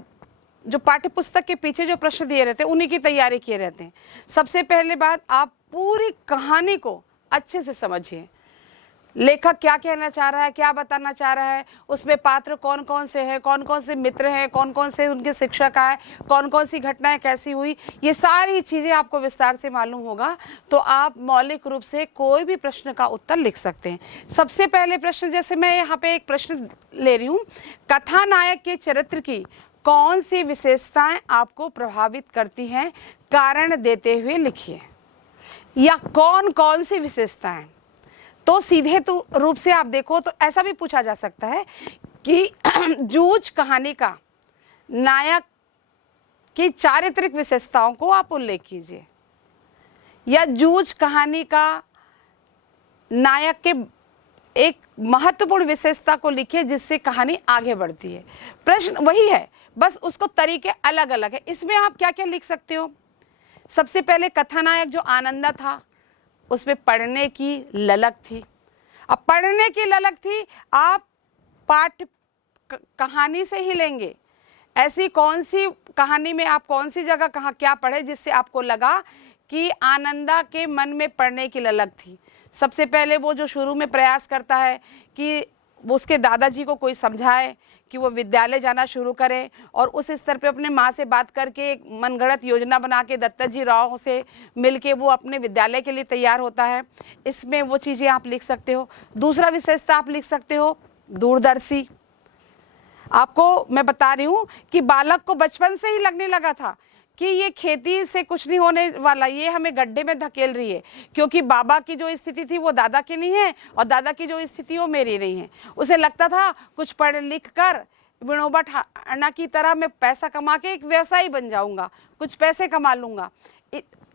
जो पाठ्य पुस्तक के पीछे जो प्रश्न दिए रहते हैं उन्हीं की तैयारी किए रहते हैं। सबसे पहले बात, आप पूरी कहानी को अच्छे से समझिए। लेखक क्या कहना चाह रहा है, क्या बताना चाह रहा है, उसमें पात्र कौन कौन से हैं, कौन कौन से मित्र हैं, कौन कौन से उनके शिक्षक आए, कौन कौन सी घटनाएं कैसी हुई, ये सारी चीज़ें आपको विस्तार से मालूम होगा तो आप मौलिक रूप से कोई भी प्रश्न का उत्तर लिख सकते हैं। सबसे पहले प्रश्न, जैसे मैं यहाँ पे एक प्रश्न ले रही हूँ, कथानायक के चरित्र की कौन सी विशेषताएं आपको प्रभावित करती हैं, कारण देते हुए लिखिए। या कौन कौन सी विशेषताएं, तो सीधे तो रूप से आप देखो तो ऐसा भी पूछा जा सकता है कि जूझ कहानी का नायक की चारित्रिक विशेषताओं को आप उल्लेख कीजिए, या जूझ कहानी का नायक के एक महत्वपूर्ण विशेषता को लिखिए जिससे कहानी आगे बढ़ती है। प्रश्न वही है, बस उसको तरीके अलग अलग है। इसमें आप क्या क्या लिख सकते हो, सबसे पहले कथानायक जो आनंदा था उसमें पढ़ने की ललक थी। अब पढ़ने की ललक थी, आप पाठ कहानी से ही लेंगे। ऐसी कौन सी कहानी में आप कौन सी जगह कहाँ क्या पढ़े जिससे आपको लगा कि आनंदा के मन में पढ़ने की ललक थी? सबसे पहले वो जो शुरू में प्रयास करता है कि वो उसके दादाजी को कोई समझाए कि वो विद्यालय जाना शुरू करे, और उस स्तर पे अपने माँ से बात करके एक मनगढ़ंत योजना बना के दत्ताजी राव से मिलके वो अपने विद्यालय के लिए तैयार होता है। इसमें वो चीज़ें आप लिख सकते हो। दूसरा विशेषता आप लिख सकते हो दूरदर्शी। आपको मैं बता रही हूँ कि बालक को बचपन से ही लगने लगा था कि ये खेती से कुछ नहीं होने वाला, ये हमें गड्ढे में धकेल रही है, क्योंकि बाबा की जो स्थिति थी वो दादा की नहीं है और दादा की जो स्थिति वो मेरी नहीं है। उसे लगता था कुछ पढ़ लिख कर विनोबा ठाकुर की तरह मैं पैसा कमा के एक व्यवसायी बन जाऊंगा, कुछ पैसे कमा लूंगा।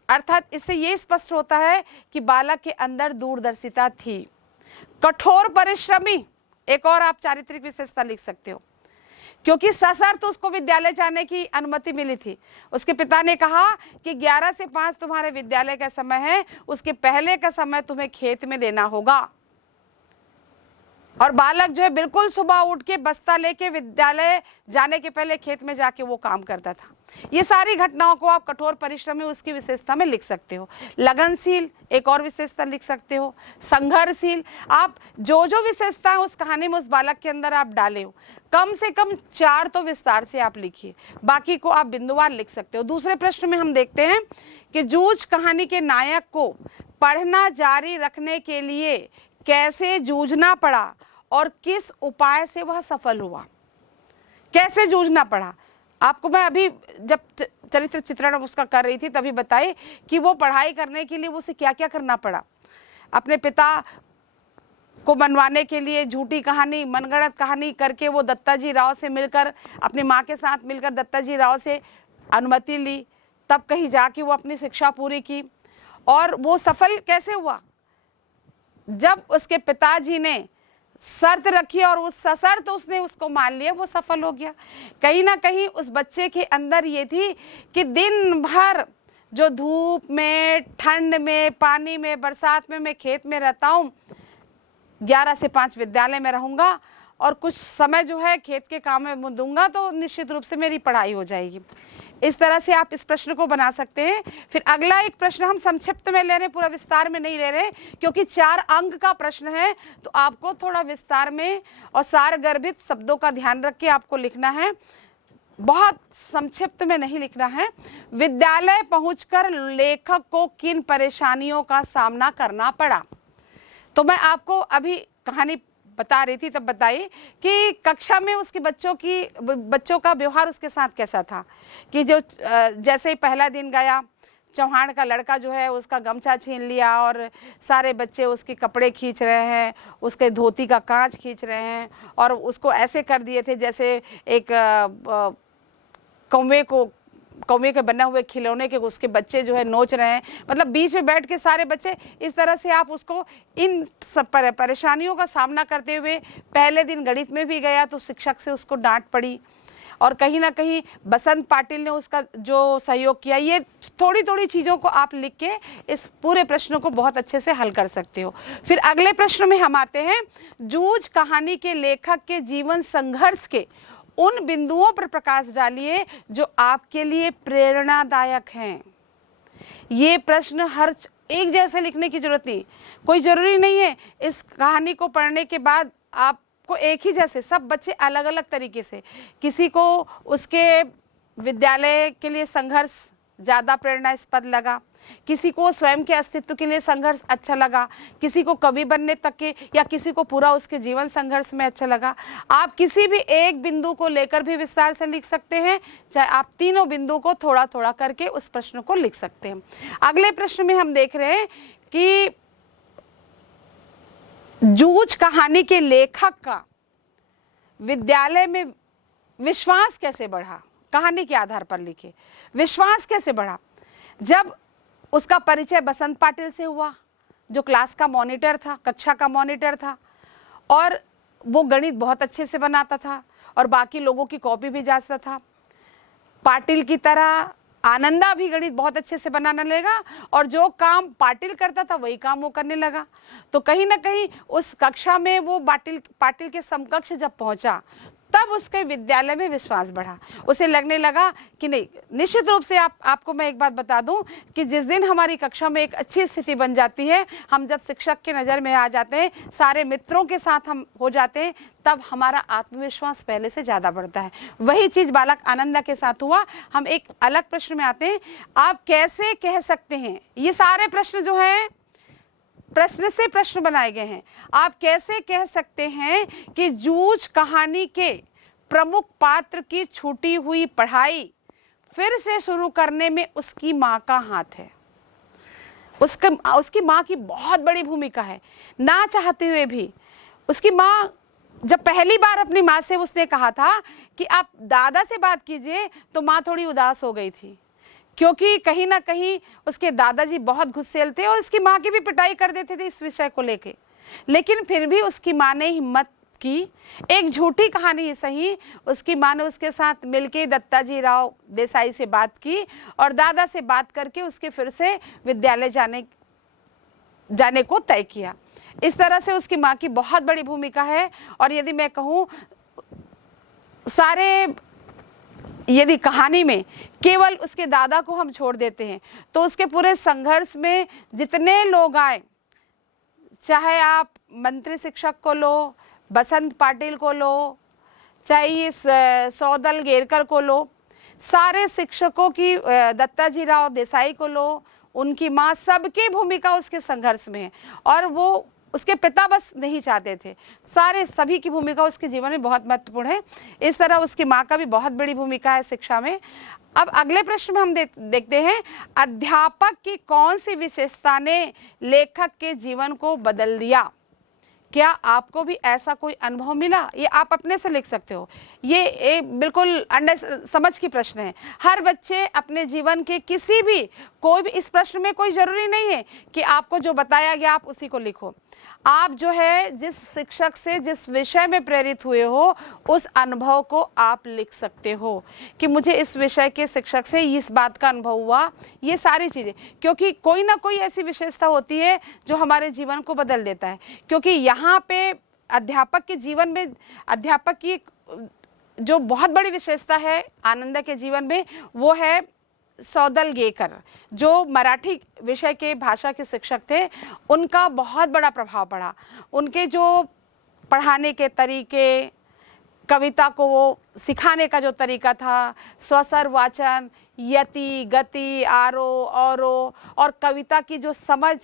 अर्थात इससे ये स्पष्ट होता है कि बालक के अंदर दूरदर्शिता थी। कठोर परिश्रमी, एक और आप चारित्रिक विशेषता लिख सकते हो, क्योंकि सशर्त उसको विद्यालय जाने की अनुमति मिली थी। उसके पिता ने कहा कि 11 से 5 तुम्हारे विद्यालय का समय है, उसके पहले का समय तुम्हें खेत में देना होगा। और बालक जो है बिल्कुल सुबह उठ के बस्ता लेके विद्यालय जाने के पहले खेत में जाके वो काम करता था। ये सारी घटनाओं को आप कठोर परिश्रम में उसकी विशेषता में लिख सकते हो। लगनशील, एक और विशेषता लिख सकते हो। संघर्षशील, आप जो जो विशेषता है उस कहानी में उस बालक के अंदर आप डाले हो, कम से कम 4 तो विस्तार से आप लिखिए, बाकी को आप बिंदुवार लिख सकते हो। दूसरे प्रश्न में हम देखते हैं कि जूझ कहानी के नायक को पढ़ना जारी रखने के लिए कैसे जूझना पड़ा और किस उपाय से वह सफल हुआ। कैसे जूझना पड़ा, आपको मैं अभी जब चरित्र चित्रण उसका कर रही थी तभी बताई कि वो पढ़ाई करने के लिए उसे क्या क्या करना पड़ा। अपने पिता को मनवाने के लिए झूठी कहानी, मनगढ़ंत कहानी करके वो दत्ताजी राव से मिलकर, अपनी माँ के साथ मिलकर दत्ताजी राव से अनुमति ली, तब कहीं जाके वो अपनी शिक्षा पूरी की। और वो सफल कैसे हुआ? जब उसके पिताजी ने शर्त रखी और उस सशर्त उसने उसको मान लिया, वो सफल हो गया। कहीं ना कहीं उस बच्चे के अंदर ये थी कि दिन भर जो धूप में, ठंड में, पानी में, बरसात में मैं खेत में रहता हूँ, 11 से 5 विद्यालय में रहूँगा और कुछ समय जो है खेत के काम में दूंगा तो निश्चित रूप से मेरी पढ़ाई हो जाएगी। इस तरह से आप इस प्रश्न को बना सकते हैं। फिर अगला एक प्रश्न हम संक्षिप्त में ले रहे हैं, पूरा विस्तार में नहीं ले रहे, क्योंकि 4 अंक का प्रश्न है तो आपको थोड़ा विस्तार में और सारगर्भित शब्दों का ध्यान रख के आपको लिखना है, बहुत संक्षिप्त में नहीं लिखना है। विद्यालय पहुंचकर लेखक को किन परेशानियों का सामना करना पड़ा? तो मैं आपको अभी कहानी बता रही थी तब बताई कि कक्षा में उसके बच्चों का व्यवहार उसके साथ कैसा था कि जो जैसे ही पहला दिन गया, चौहान का लड़का जो है उसका गमछा छीन लिया और सारे बच्चे उसके कपड़े खींच रहे हैं, उसके धोती का कांच खींच रहे हैं और उसको ऐसे कर दिए थे जैसे एक कौवे के बने हुए खिलौने के उसके बच्चे जो है नोच रहे हैं, मतलब बीच में बैठ के सारे बच्चे। इस तरह से आप उसको इन सब परेशानियों का सामना करते हुए, पहले दिन गणित में भी गया तो शिक्षक से उसको डांट पड़ी और कहीं ना कहीं बसंत पाटिल ने उसका जो सहयोग किया। ये थोड़ी थोड़ी चीज़ों को आप लिख के इस पूरे प्रश्न को बहुत अच्छे से हल कर सकते हो। फिर अगले प्रश्न में हम आते हैं, जूझ कहानी के लेखक के जीवन संघर्ष के उन बिंदुओं पर प्रकाश डालिए जो आपके लिए प्रेरणादायक हैं। ये प्रश्न हर एक जैसे लिखने की जरूरत नहीं, कोई जरूरी नहीं है इस कहानी को पढ़ने के बाद आपको एक ही जैसे, सब बच्चे अलग अलग तरीके से, किसी को उसके विद्यालय के लिए संघर्ष ज़्यादा प्रेरणास्पद लगा, किसी को स्वयं के अस्तित्व के लिए संघर्ष अच्छा लगा, किसी को कवि बनने तक के, या किसी को पूरा उसके जीवन संघर्ष में अच्छा लगा। आप किसी भी एक बिंदु को लेकर भी विस्तार से लिख सकते हैं, चाहे आप तीनों बिंदु को थोड़ा थोड़ा करके उस प्रश्न को लिख सकते हैं। अगले प्रश्न में हम देख रहे हैं कि जूझ कहानी के लेखक का विद्यालय में विश्वास कैसे बढ़ा, कहानी के आधार पर लिखे। विश्वास कैसे बढ़ा? जब उसका परिचय बसंत पाटिल से हुआ, जो क्लास का मॉनिटर था, कक्षा का मॉनिटर था, और वो गणित बहुत अच्छे से बनाता था और बाकी लोगों की कॉपी भी जांचता था। पाटिल की तरह आनंदा भी गणित बहुत अच्छे से बनाने लगा और जो काम पाटिल करता था वही काम वो करने लगा। तो कहीं ना कहीं उस कक्षा में वो पाटिल के समकक्ष जब पहुंचा तब उसके विद्यालय में विश्वास बढ़ा। उसे लगने लगा कि नहीं, निश्चित रूप से आपको मैं एक बात बता दूं कि जिस दिन हमारी कक्षा में एक अच्छी स्थिति बन जाती है, हम जब शिक्षक के नज़र में आ जाते हैं, सारे मित्रों के साथ हम हो जाते हैं, तब हमारा आत्मविश्वास पहले से ज़्यादा बढ़ता है। वही चीज़ बालक आनंदा के साथ हुआ। हम एक अलग प्रश्न में आते हैं। आप कैसे कह सकते हैं, ये सारे प्रश्न जो हैं प्रश्न से प्रश्न बनाए गए हैं, आप कैसे कह सकते हैं कि जूझ कहानी के प्रमुख पात्र की छूटी हुई पढ़ाई फिर से शुरू करने में उसकी माँ का हाथ है। उसकी माँ की बहुत बड़ी भूमिका है। ना चाहते हुए भी उसकी माँ, जब पहली बार अपनी माँ से उसने कहा था कि आप दादा से बात कीजिए, तो माँ थोड़ी उदास हो गई थी, क्योंकि कहीं ना कहीं उसके दादाजी बहुत गुस्सैल थे और उसकी माँ की भी पिटाई कर देते थे इस विषय को लेके। लेकिन फिर भी उसकी माँ ने हिम्मत की, एक झूठी कहानी ही सही, उसकी माँ ने उसके साथ मिलके दत्ताजी राव देसाई से बात की और दादा से बात करके उसके फिर से विद्यालय जाने को तय किया। इस तरह से उसकी माँ की बहुत बड़ी भूमिका है। और यदि मैं कहूँ, यदि कहानी में केवल उसके दादा को हम छोड़ देते हैं तो उसके पूरे संघर्ष में जितने लोग आए, चाहे आप मंत्री शिक्षक को लो, बसंत पाटिल को लो, चाहे सौदल गेरकर को लो, सारे शिक्षकों की, दत्ताजी राव देसाई को लो, उनकी माँ, सबकी भूमिका उसके संघर्ष में है। और वो उसके पिता बस नहीं चाहते थे, सभी की भूमिका उसके जीवन में बहुत महत्वपूर्ण है। इस तरह उसकी माँ का भी बहुत बड़ी भूमिका है शिक्षा में। अब अगले प्रश्न में हम देखते हैं, अध्यापक की कौन सी विशेषता ने लेखक के जीवन को बदल दिया? क्या आपको भी ऐसा कोई अनुभव मिला? ये आप अपने से लिख सकते हो। ये एक बिल्कुल समझ की प्रश्न है। हर बच्चे अपने जीवन के कोई भी इस प्रश्न में कोई जरूरी नहीं है कि आपको जो बताया गया आप उसी को लिखो। आप जो है जिस शिक्षक से जिस विषय में प्रेरित हुए हो उस अनुभव को आप लिख सकते हो कि मुझे इस विषय के शिक्षक से इस बात का अनुभव हुआ, ये सारी चीज़ें, क्योंकि कोई ना कोई ऐसी विशेषता होती है जो हमारे जीवन को बदल देता है। क्योंकि यहाँ पे अध्यापक के जीवन में, अध्यापक की जो बहुत बड़ी विशेषता है आनंदा के जीवन में, वो है सौदल गेकर, जो मराठी विषय के भाषा के शिक्षक थे। उनका बहुत बड़ा प्रभाव पड़ा। उनके जो पढ़ाने के तरीके, कविता को वो सिखाने का जो तरीका था, स्वसर वाचन, यति, गति, आरो, औरो, और कविता की जो समझ,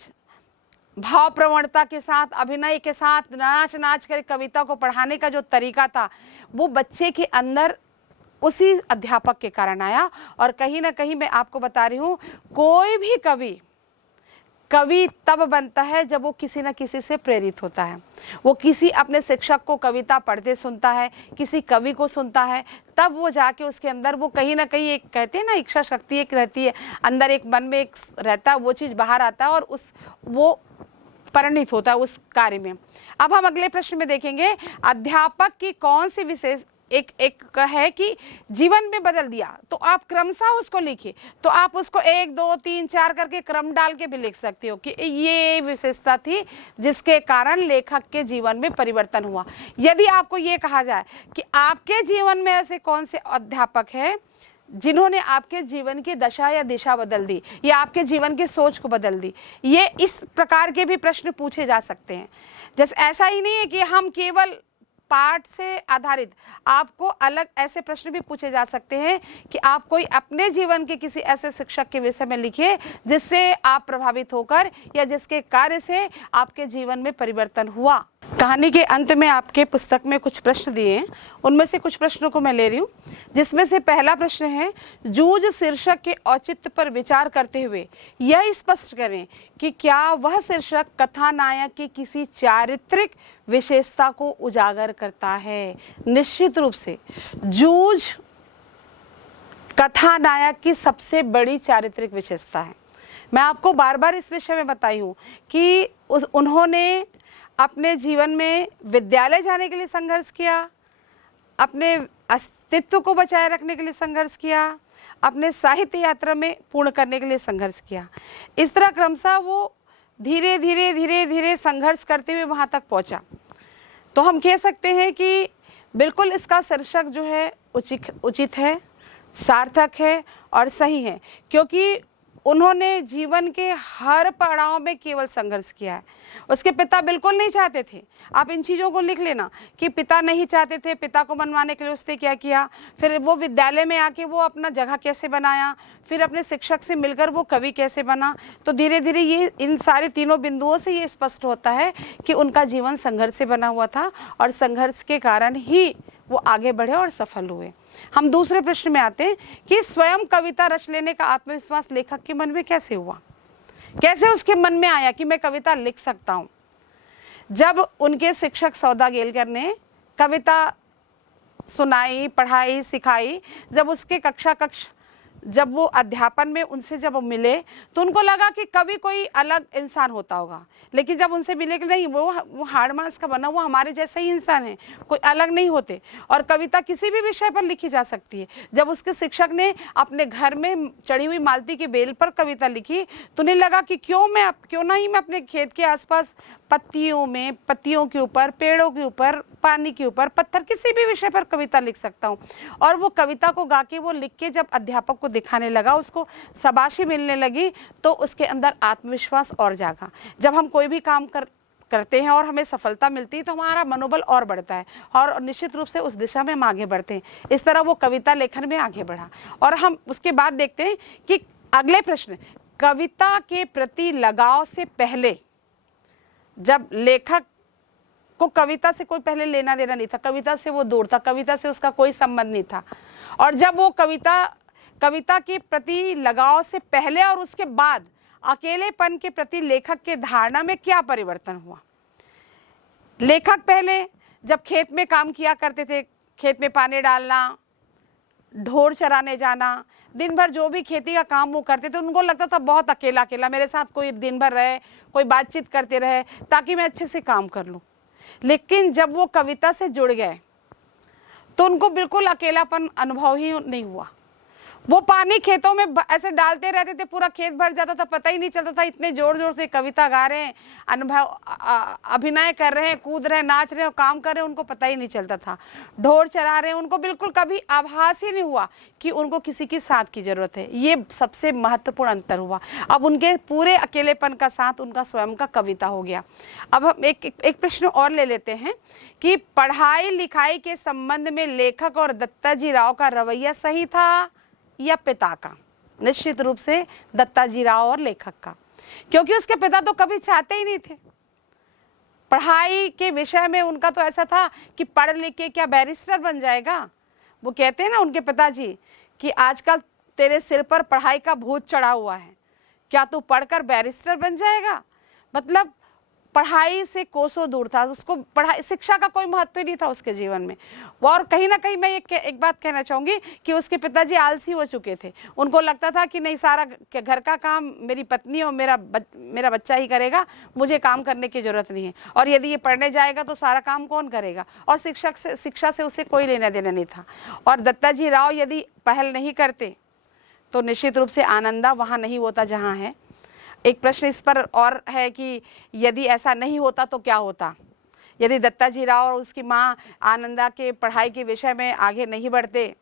भाव प्रवणता के साथ, अभिनय के साथ, नाच कर कविता को पढ़ाने का जो तरीका था, वो बच्चे के अंदर उसी अध्यापक के कारण आया। और कहीं ना कहीं मैं आपको बता रही हूँ, कोई भी कवि तब बनता है जब वो किसी न किसी से प्रेरित होता है। वो किसी अपने शिक्षक को कविता पढ़ते सुनता है, किसी कवि को सुनता है, तब वो जाके उसके अंदर वो कहीं ना कहीं, एक कहते हैं ना, इच्छा शक्ति एक रहती है अंदर, एक मन में एक रहता है, वो चीज़ बाहर आता है और वो परिणित होता है उस कार्य में। अब हम अगले प्रश्न में देखेंगे, अध्यापक की कौन सी विशेष एक है कि जीवन में बदल दिया, तो आप क्रमशः उसको लिखिए। तो आप उसको 1 2 3 4 करके क्रम डाल के भी लिख सकते हो कि ये विशेषता थी जिसके कारण लेखक के जीवन में परिवर्तन हुआ। यदि आपको ये कहा जाए कि आपके जीवन में ऐसे कौन से अध्यापक हैं जिन्होंने आपके जीवन की दशा या दिशा बदल दी या आपके जीवन की सोच को बदल दी, ये इस प्रकार के भी प्रश्न पूछे जा सकते हैं। जैसे ऐसा ही नहीं है कि हम केवल पाठ से आधारित, आपको अलग ऐसे प्रश्न भी पूछे जा सकते हैं कि आप कोई अपने जीवन के किसी ऐसे शिक्षक के विषय में लिखिए जिससे आप प्रभावित होकर या जिसके कार्य से आपके जीवन में परिवर्तन हुआ। कहानी के अंत में आपके पुस्तक में कुछ प्रश्न दिए हैं, उनमें से कुछ प्रश्नों को मैं ले रही हूँ, जिसमें से पहला प्रश्न है, जूझ शीर्षक के औचित्य पर विचार करते हुए यह स्पष्ट करें कि क्या वह शीर्षक कथानायक की किसी चारित्रिक विशेषता को उजागर करता है। निश्चित रूप से जूझ कथानायक की सबसे बड़ी चारित्रिक विशेषता है। मैं आपको बार बार इस विषय में बताई हूँ कि उन्होंने अपने जीवन में विद्यालय जाने के लिए संघर्ष किया, अपने अस्तित्व को बचाए रखने के लिए संघर्ष किया, अपने साहित्य यात्रा में पूर्ण करने के लिए संघर्ष किया। इस तरह क्रमशः वो धीरे धीरे धीरे धीरे संघर्ष करते हुए वहाँ तक पहुँचा। तो हम कह सकते हैं कि बिल्कुल इसका शीर्षक जो है उचित है, सार्थक है और सही है, क्योंकि उन्होंने जीवन के हर पड़ाव में केवल संघर्ष किया है। उसके पिता बिल्कुल नहीं चाहते थे, आप इन चीज़ों को लिख लेना कि पिता नहीं चाहते थे। पिता को मनवाने के लिए उसने क्या किया, फिर वो विद्यालय में आके वो अपना जगह कैसे बनाया, फिर अपने शिक्षक से मिलकर वो कवि कैसे बना। तो धीरे धीरे ये इन सारे तीनों बिंदुओं से ये स्पष्ट होता है कि उनका जीवन संघर्ष से बना हुआ था और संघर्ष के कारण ही वो आगे बढ़े और सफल हुए। हम दूसरे प्रश्न में आते हैं कि स्वयं कविता रच लेने का आत्मविश्वास लेखक के मन में कैसे हुआ, कैसे उसके मन में आया कि मैं कविता लिख सकता हूँ। जब उनके शिक्षक सौदागेलकर ने कविता सुनाई, पढ़ाई, सिखाई, जब उसके कक्ष जब वो अध्यापन में उनसे जब मिले तो उनको लगा कि कवि कोई अलग इंसान होता होगा, लेकिन जब उनसे मिले कि नहीं, वो हाड़ मांस का बना हुआ हमारे जैसा ही इंसान है, कोई अलग नहीं होते और कविता किसी भी विषय पर लिखी जा सकती है। जब उसके शिक्षक ने अपने घर में चढ़ी हुई मालती की बेल पर कविता लिखी तो उन्हें लगा कि क्यों ना ही मैं अपने खेत के आसपास पत्तियों के ऊपर, पेड़ों के ऊपर, पानी के ऊपर, पत्थर, किसी भी विषय पर कविता लिख सकता हूँ। और वो कविता को गा के वो लिख के जब अध्यापक को दिखाने लगा, उसको शाबाशी मिलने लगी, तो उसके अंदर आत्मविश्वास और जागा। जब हम कोई भी काम करते हैं और हमें सफलता मिलती है तो हमारा मनोबल और बढ़ता है और निश्चित रूप से उस दिशा में हम आगे बढ़ते हैं। इस तरह वो कविता लेखन में आगे बढ़ा। और हम उसके बाद देखते हैं कि अगले प्रश्न, कविता के प्रति लगाव से पहले, जब लेखक को कविता से कोई पहले लेना देना नहीं था, कविता से वो दूर था, कविता से उसका कोई संबंध नहीं था, और जब वो कविता के प्रति लगाव से पहले और उसके बाद अकेलेपन के प्रति लेखक के धारणा में क्या परिवर्तन हुआ। लेखक पहले जब खेत में काम किया करते थे, खेत में पानी डालना, ढोर चराने जाना, दिन भर जो भी खेती का काम वो करते थे, उनको लगता था बहुत अकेला अकेला, मेरे साथ कोई दिन भर रहे, कोई बातचीत करते रहे ताकि मैं अच्छे से काम कर लूँ। लेकिन जब वो कविता से जुड़ गए तो उनको बिल्कुल अकेलापन अनुभव ही नहीं हुआ। वो पानी खेतों में ऐसे डालते रहते थे, पूरा खेत भर जाता था, पता ही नहीं चलता था, इतने जोर जोर से कविता गा रहे हैं, अभिनय कर रहे हैं, कूद रहे हैं, नाच रहे हैं, काम कर रहे हैं, उनको पता ही नहीं चलता था। ढोर चरा रहे हैं, उनको बिल्कुल कभी आभास ही नहीं हुआ कि उनको किसी की साथ की जरूरत है। ये सबसे महत्वपूर्ण अंतर हुआ। अब उनके पूरे अकेलेपन का साथ उनका स्वयं का कविता हो गया। अब हम एक प्रश्न और ले लेते हैं कि पढ़ाई लिखाई के संबंध में लेखक और दत्ताजी राव का रवैया सही था या पिता का? निश्चित रूप से दत्ताजी राव और लेखक का, क्योंकि उसके पिता तो कभी चाहते ही नहीं थे पढ़ाई के विषय में। उनका तो ऐसा था कि पढ़ लिख के क्या बैरिस्टर बन जाएगा। वो कहते हैं ना उनके पिताजी कि आजकल तेरे सिर पर पढ़ाई का भूत चढ़ा हुआ है, क्या तू पढ़कर बैरिस्टर बन जाएगा। मतलब पढ़ाई से कोसों दूर था, उसको पढ़ाई शिक्षा का कोई महत्व ही नहीं था उसके जीवन में। और कहीं ना कहीं मैं एक बात कहना चाहूँगी कि उसके पिताजी आलसी हो चुके थे। उनको लगता था कि नहीं, सारा घर का काम मेरी पत्नी और मेरा बच्चा ही करेगा, मुझे काम करने की ज़रूरत नहीं है, और यदि ये पढ़ने जाएगा तो सारा काम कौन करेगा। और शिक्षा से उसे कोई लेना देना नहीं था। और दत्ताजी राव यदि पहल नहीं करते तो निश्चित रूप से आनंदा वहाँ नहीं होता जहाँ है। एक प्रश्न इस पर और है कि यदि ऐसा नहीं होता तो क्या होता। यदि दत्ताजी राव और उसकी माँ आनंदा के पढ़ाई के विषय में आगे नहीं बढ़ते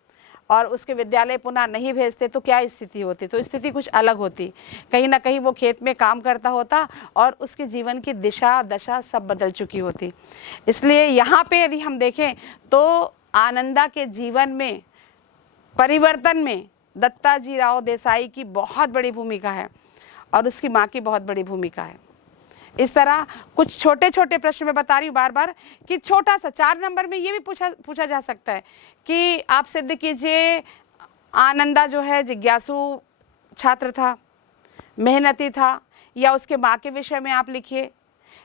और उसके विद्यालय पुनः नहीं भेजते तो क्या स्थिति होती। तो स्थिति कुछ अलग होती। कहीं ना कहीं वो खेत में काम करता होता और उसके जीवन की दिशा दशा सब बदल चुकी होती। इसलिए यहाँ पे यदि हम देखें तो आनंदा के जीवन में परिवर्तन में दत्ताजी राव देसाई की बहुत बड़ी भूमिका है और उसकी माँ की बहुत बड़ी भूमिका है। इस तरह कुछ छोटे छोटे प्रश्न मैं बता रही हूँ बार बार कि छोटा सा 4 नंबर में ये भी पूछा जा सकता है कि आप सिद्ध कीजिए आनंदा जो है जिज्ञासु छात्र था, मेहनती था, या उसके माँ के विषय में आप लिखिए,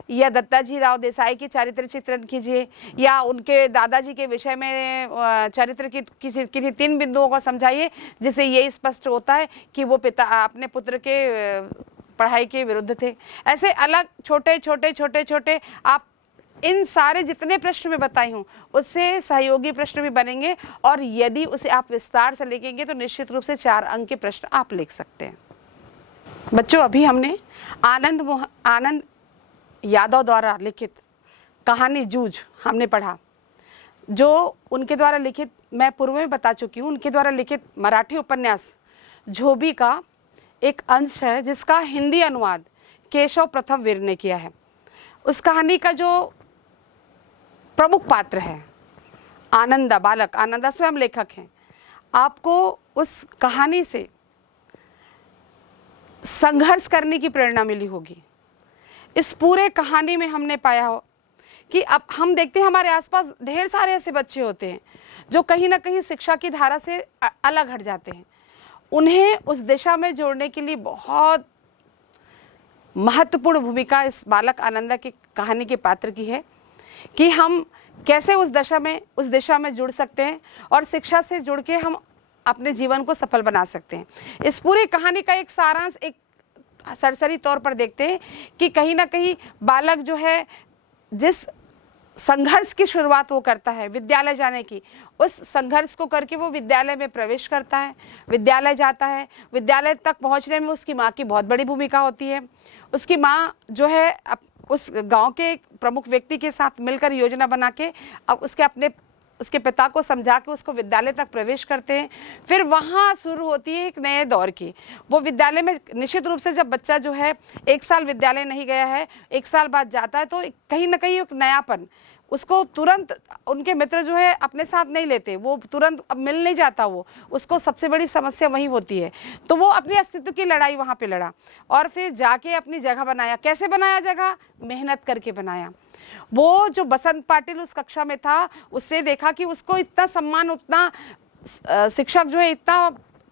या दत्ताजी राव देसाई की चारित्र चित्रण कीजिए, या उनके दादाजी के विषय में चरित्र की किन्हीं 3 बिंदुओं को समझाइए जिससे ये स्पष्ट होता है कि वो पिता अपने पुत्र के पढ़ाई के विरुद्ध थे। ऐसे अलग छोटे छोटे आप इन सारे जितने प्रश्न मैं बताई हूँ उससे सहयोगी प्रश्न भी बनेंगे, और यदि उसे आप विस्तार से लिखेंगे तो निश्चित रूप से 4 अंक के प्रश्न आप लिख सकते हैं। बच्चों, अभी हमने आनंद यादव द्वारा लिखित कहानी जूझ हमने पढ़ा, जो उनके द्वारा लिखित, मैं पूर्व में बता चुकी हूँ, उनके द्वारा लिखित मराठी उपन्यास झोबी का एक अंश है, जिसका हिंदी अनुवाद केशव प्रथम वीर ने किया है। उस कहानी का जो प्रमुख पात्र है आनंदा, बालक आनंदा स्वयं लेखक हैं। आपको उस कहानी से संघर्ष करने की प्रेरणा मिली होगी। इस पूरे कहानी में हमने पाया हो कि अब हम देखते हैं हमारे आसपास ढेर सारे ऐसे बच्चे होते हैं जो कहीं ना कहीं शिक्षा की धारा से अलग हट जाते हैं। उन्हें उस दिशा में जोड़ने के लिए बहुत महत्वपूर्ण भूमिका इस बालक आनंदा की कहानी के पात्र की है कि हम कैसे उस दिशा में जुड़ सकते हैं और शिक्षा से जुड़ के हम अपने जीवन को सफल बना सकते हैं। इस पूरी कहानी का एक सारांश एक सरसरी तौर पर देखते हैं कि कहीं ना कहीं बालक जो है, जिस संघर्ष की शुरुआत वो करता है विद्यालय जाने की, उस संघर्ष को करके वो विद्यालय में प्रवेश करता है, विद्यालय जाता है। विद्यालय तक पहुंचने में उसकी माँ की बहुत बड़ी भूमिका होती है। उसकी माँ जो है उस गांव के एक प्रमुख व्यक्ति के साथ मिलकर योजना बना के अब उसके पिता को समझा के उसको विद्यालय तक प्रवेश करते हैं। फिर वहाँ शुरू होती है एक नए दौर की। वो विद्यालय में निश्चित रूप से जब बच्चा जो है 1 साल विद्यालय नहीं गया है, 1 साल बाद जाता है, तो कहीं ना कहीं एक नयापन, उसको तुरंत उनके मित्र जो है अपने साथ नहीं लेते, वो तुरंत अब मिल नहीं जाता, वो उसको सबसे बड़ी समस्या वही होती है। तो वो अपने अस्तित्व की लड़ाई वहाँ पे लड़ा और फिर जाके अपनी जगह बनाया। कैसे बनाया जगह? मेहनत करके बनाया। वो जो बसंत पाटिल उस कक्षा में था, उससे देखा कि उसको इतना सम्मान, उतना शिक्षक जो है इतना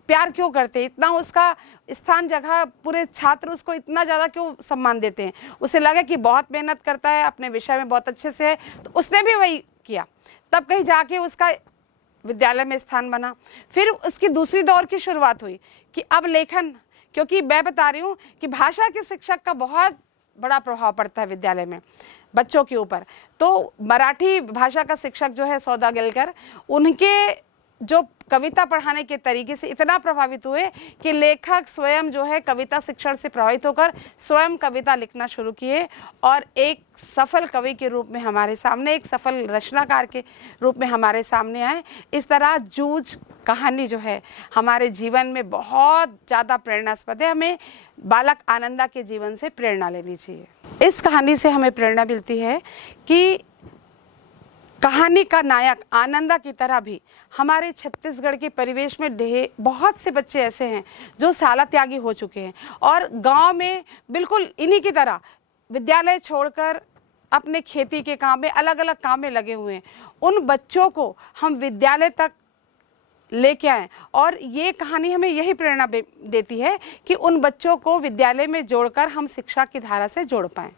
प्यार क्यों करते, इतना उसका स्थान, जगह, पूरे छात्र उसको इतना ज़्यादा क्यों सम्मान देते हैं। उसे लगा कि बहुत मेहनत करता है, अपने विषय में बहुत अच्छे से है, तो उसने भी वही किया। तब कहीं जाके उसका विद्यालय में स्थान बना। फिर उसकी दूसरी दौर की शुरुआत हुई कि अब लेखन, क्योंकि मैं बता रही हूँ कि भाषा के शिक्षक का बहुत बड़ा प्रभाव पड़ता है विद्यालय में बच्चों के ऊपर। तो मराठी भाषा का शिक्षक जो है सौदागेलकर, उनके जो कविता पढ़ाने के तरीके से इतना प्रभावित हुए कि लेखक स्वयं जो है कविता शिक्षण से प्रभावित होकर स्वयं कविता लिखना शुरू किए और एक सफल कवि के रूप में हमारे सामने, एक सफल रचनाकार के रूप में हमारे सामने आए। इस तरह जूझ कहानी जो है हमारे जीवन में बहुत ज़्यादा प्रेरणास्पद है। हमें बालक आनंदा के जीवन से प्रेरणा लेनी चाहिए। इस कहानी से हमें प्रेरणा मिलती है कि कहानी का नायक आनंदा की तरह भी हमारे छत्तीसगढ़ के परिवेश में बहुत से बच्चे ऐसे हैं जो शाला त्यागी हो चुके हैं और गांव में बिल्कुल इन्हीं की तरह विद्यालय छोड़कर अपने खेती के काम में, अलग अलग काम में लगे हुए हैं। उन बच्चों को हम विद्यालय तक लेके आएँ और ये कहानी हमें यही प्रेरणा देती है कि उन बच्चों को विद्यालय में जोड़कर हम शिक्षा की धारा से जोड़ पाएँ।